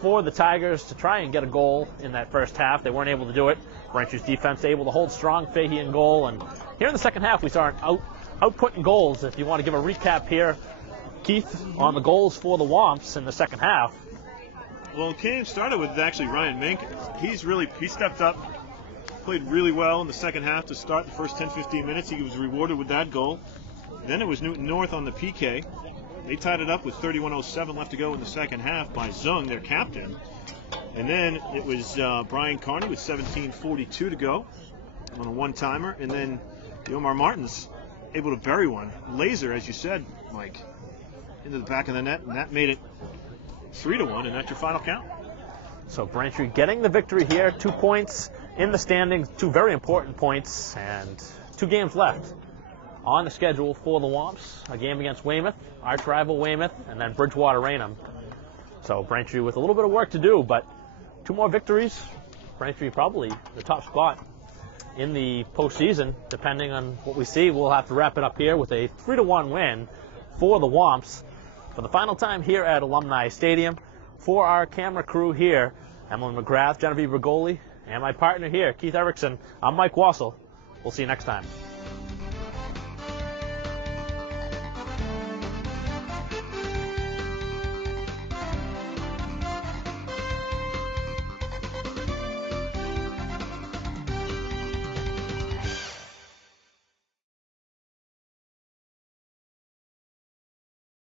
for the Tigers to try and get a goal in that first half. They weren't able to do it. Braintree's defense able to hold strong, Fahey in goal. And here in the second half, we saw an output in goals. If you want to give a recap here, Keith, on the goals for the Womps in the second half. Well, it came started with actually Ryan Mink. He stepped up, played really well in the second half to start the first 10-15 minutes. He was rewarded with that goal. Then it was Newton North on the PK. They tied it up with 31:07 left to go in the second half by Zung, their captain. And then it was Brian Carney with 17:42 to go on a one-timer. And then the Omar Martins able to bury one. Laser, as you said, Mike, into the back of the net, and that made it 3-1, and that's your final count. So Braintree getting the victory here, 2 points in the standings, 2 very important points, and 2 games left on the schedule for the Womps. A game against Weymouth, arch rival Weymouth, and then Bridgewater Raynham. So Braintree with a little bit of work to do, but 2 more victories. Braintree probably the top spot in the postseason, depending on what we see. We'll have to wrap it up here with a 3-1 win for the Womps for the final time here at Alumni Stadium. For our camera crew here, Emily McGrath, Genevieve Rigoli, and my partner here, Keith Erickson, I'm Mike Wassel. We'll see you next time.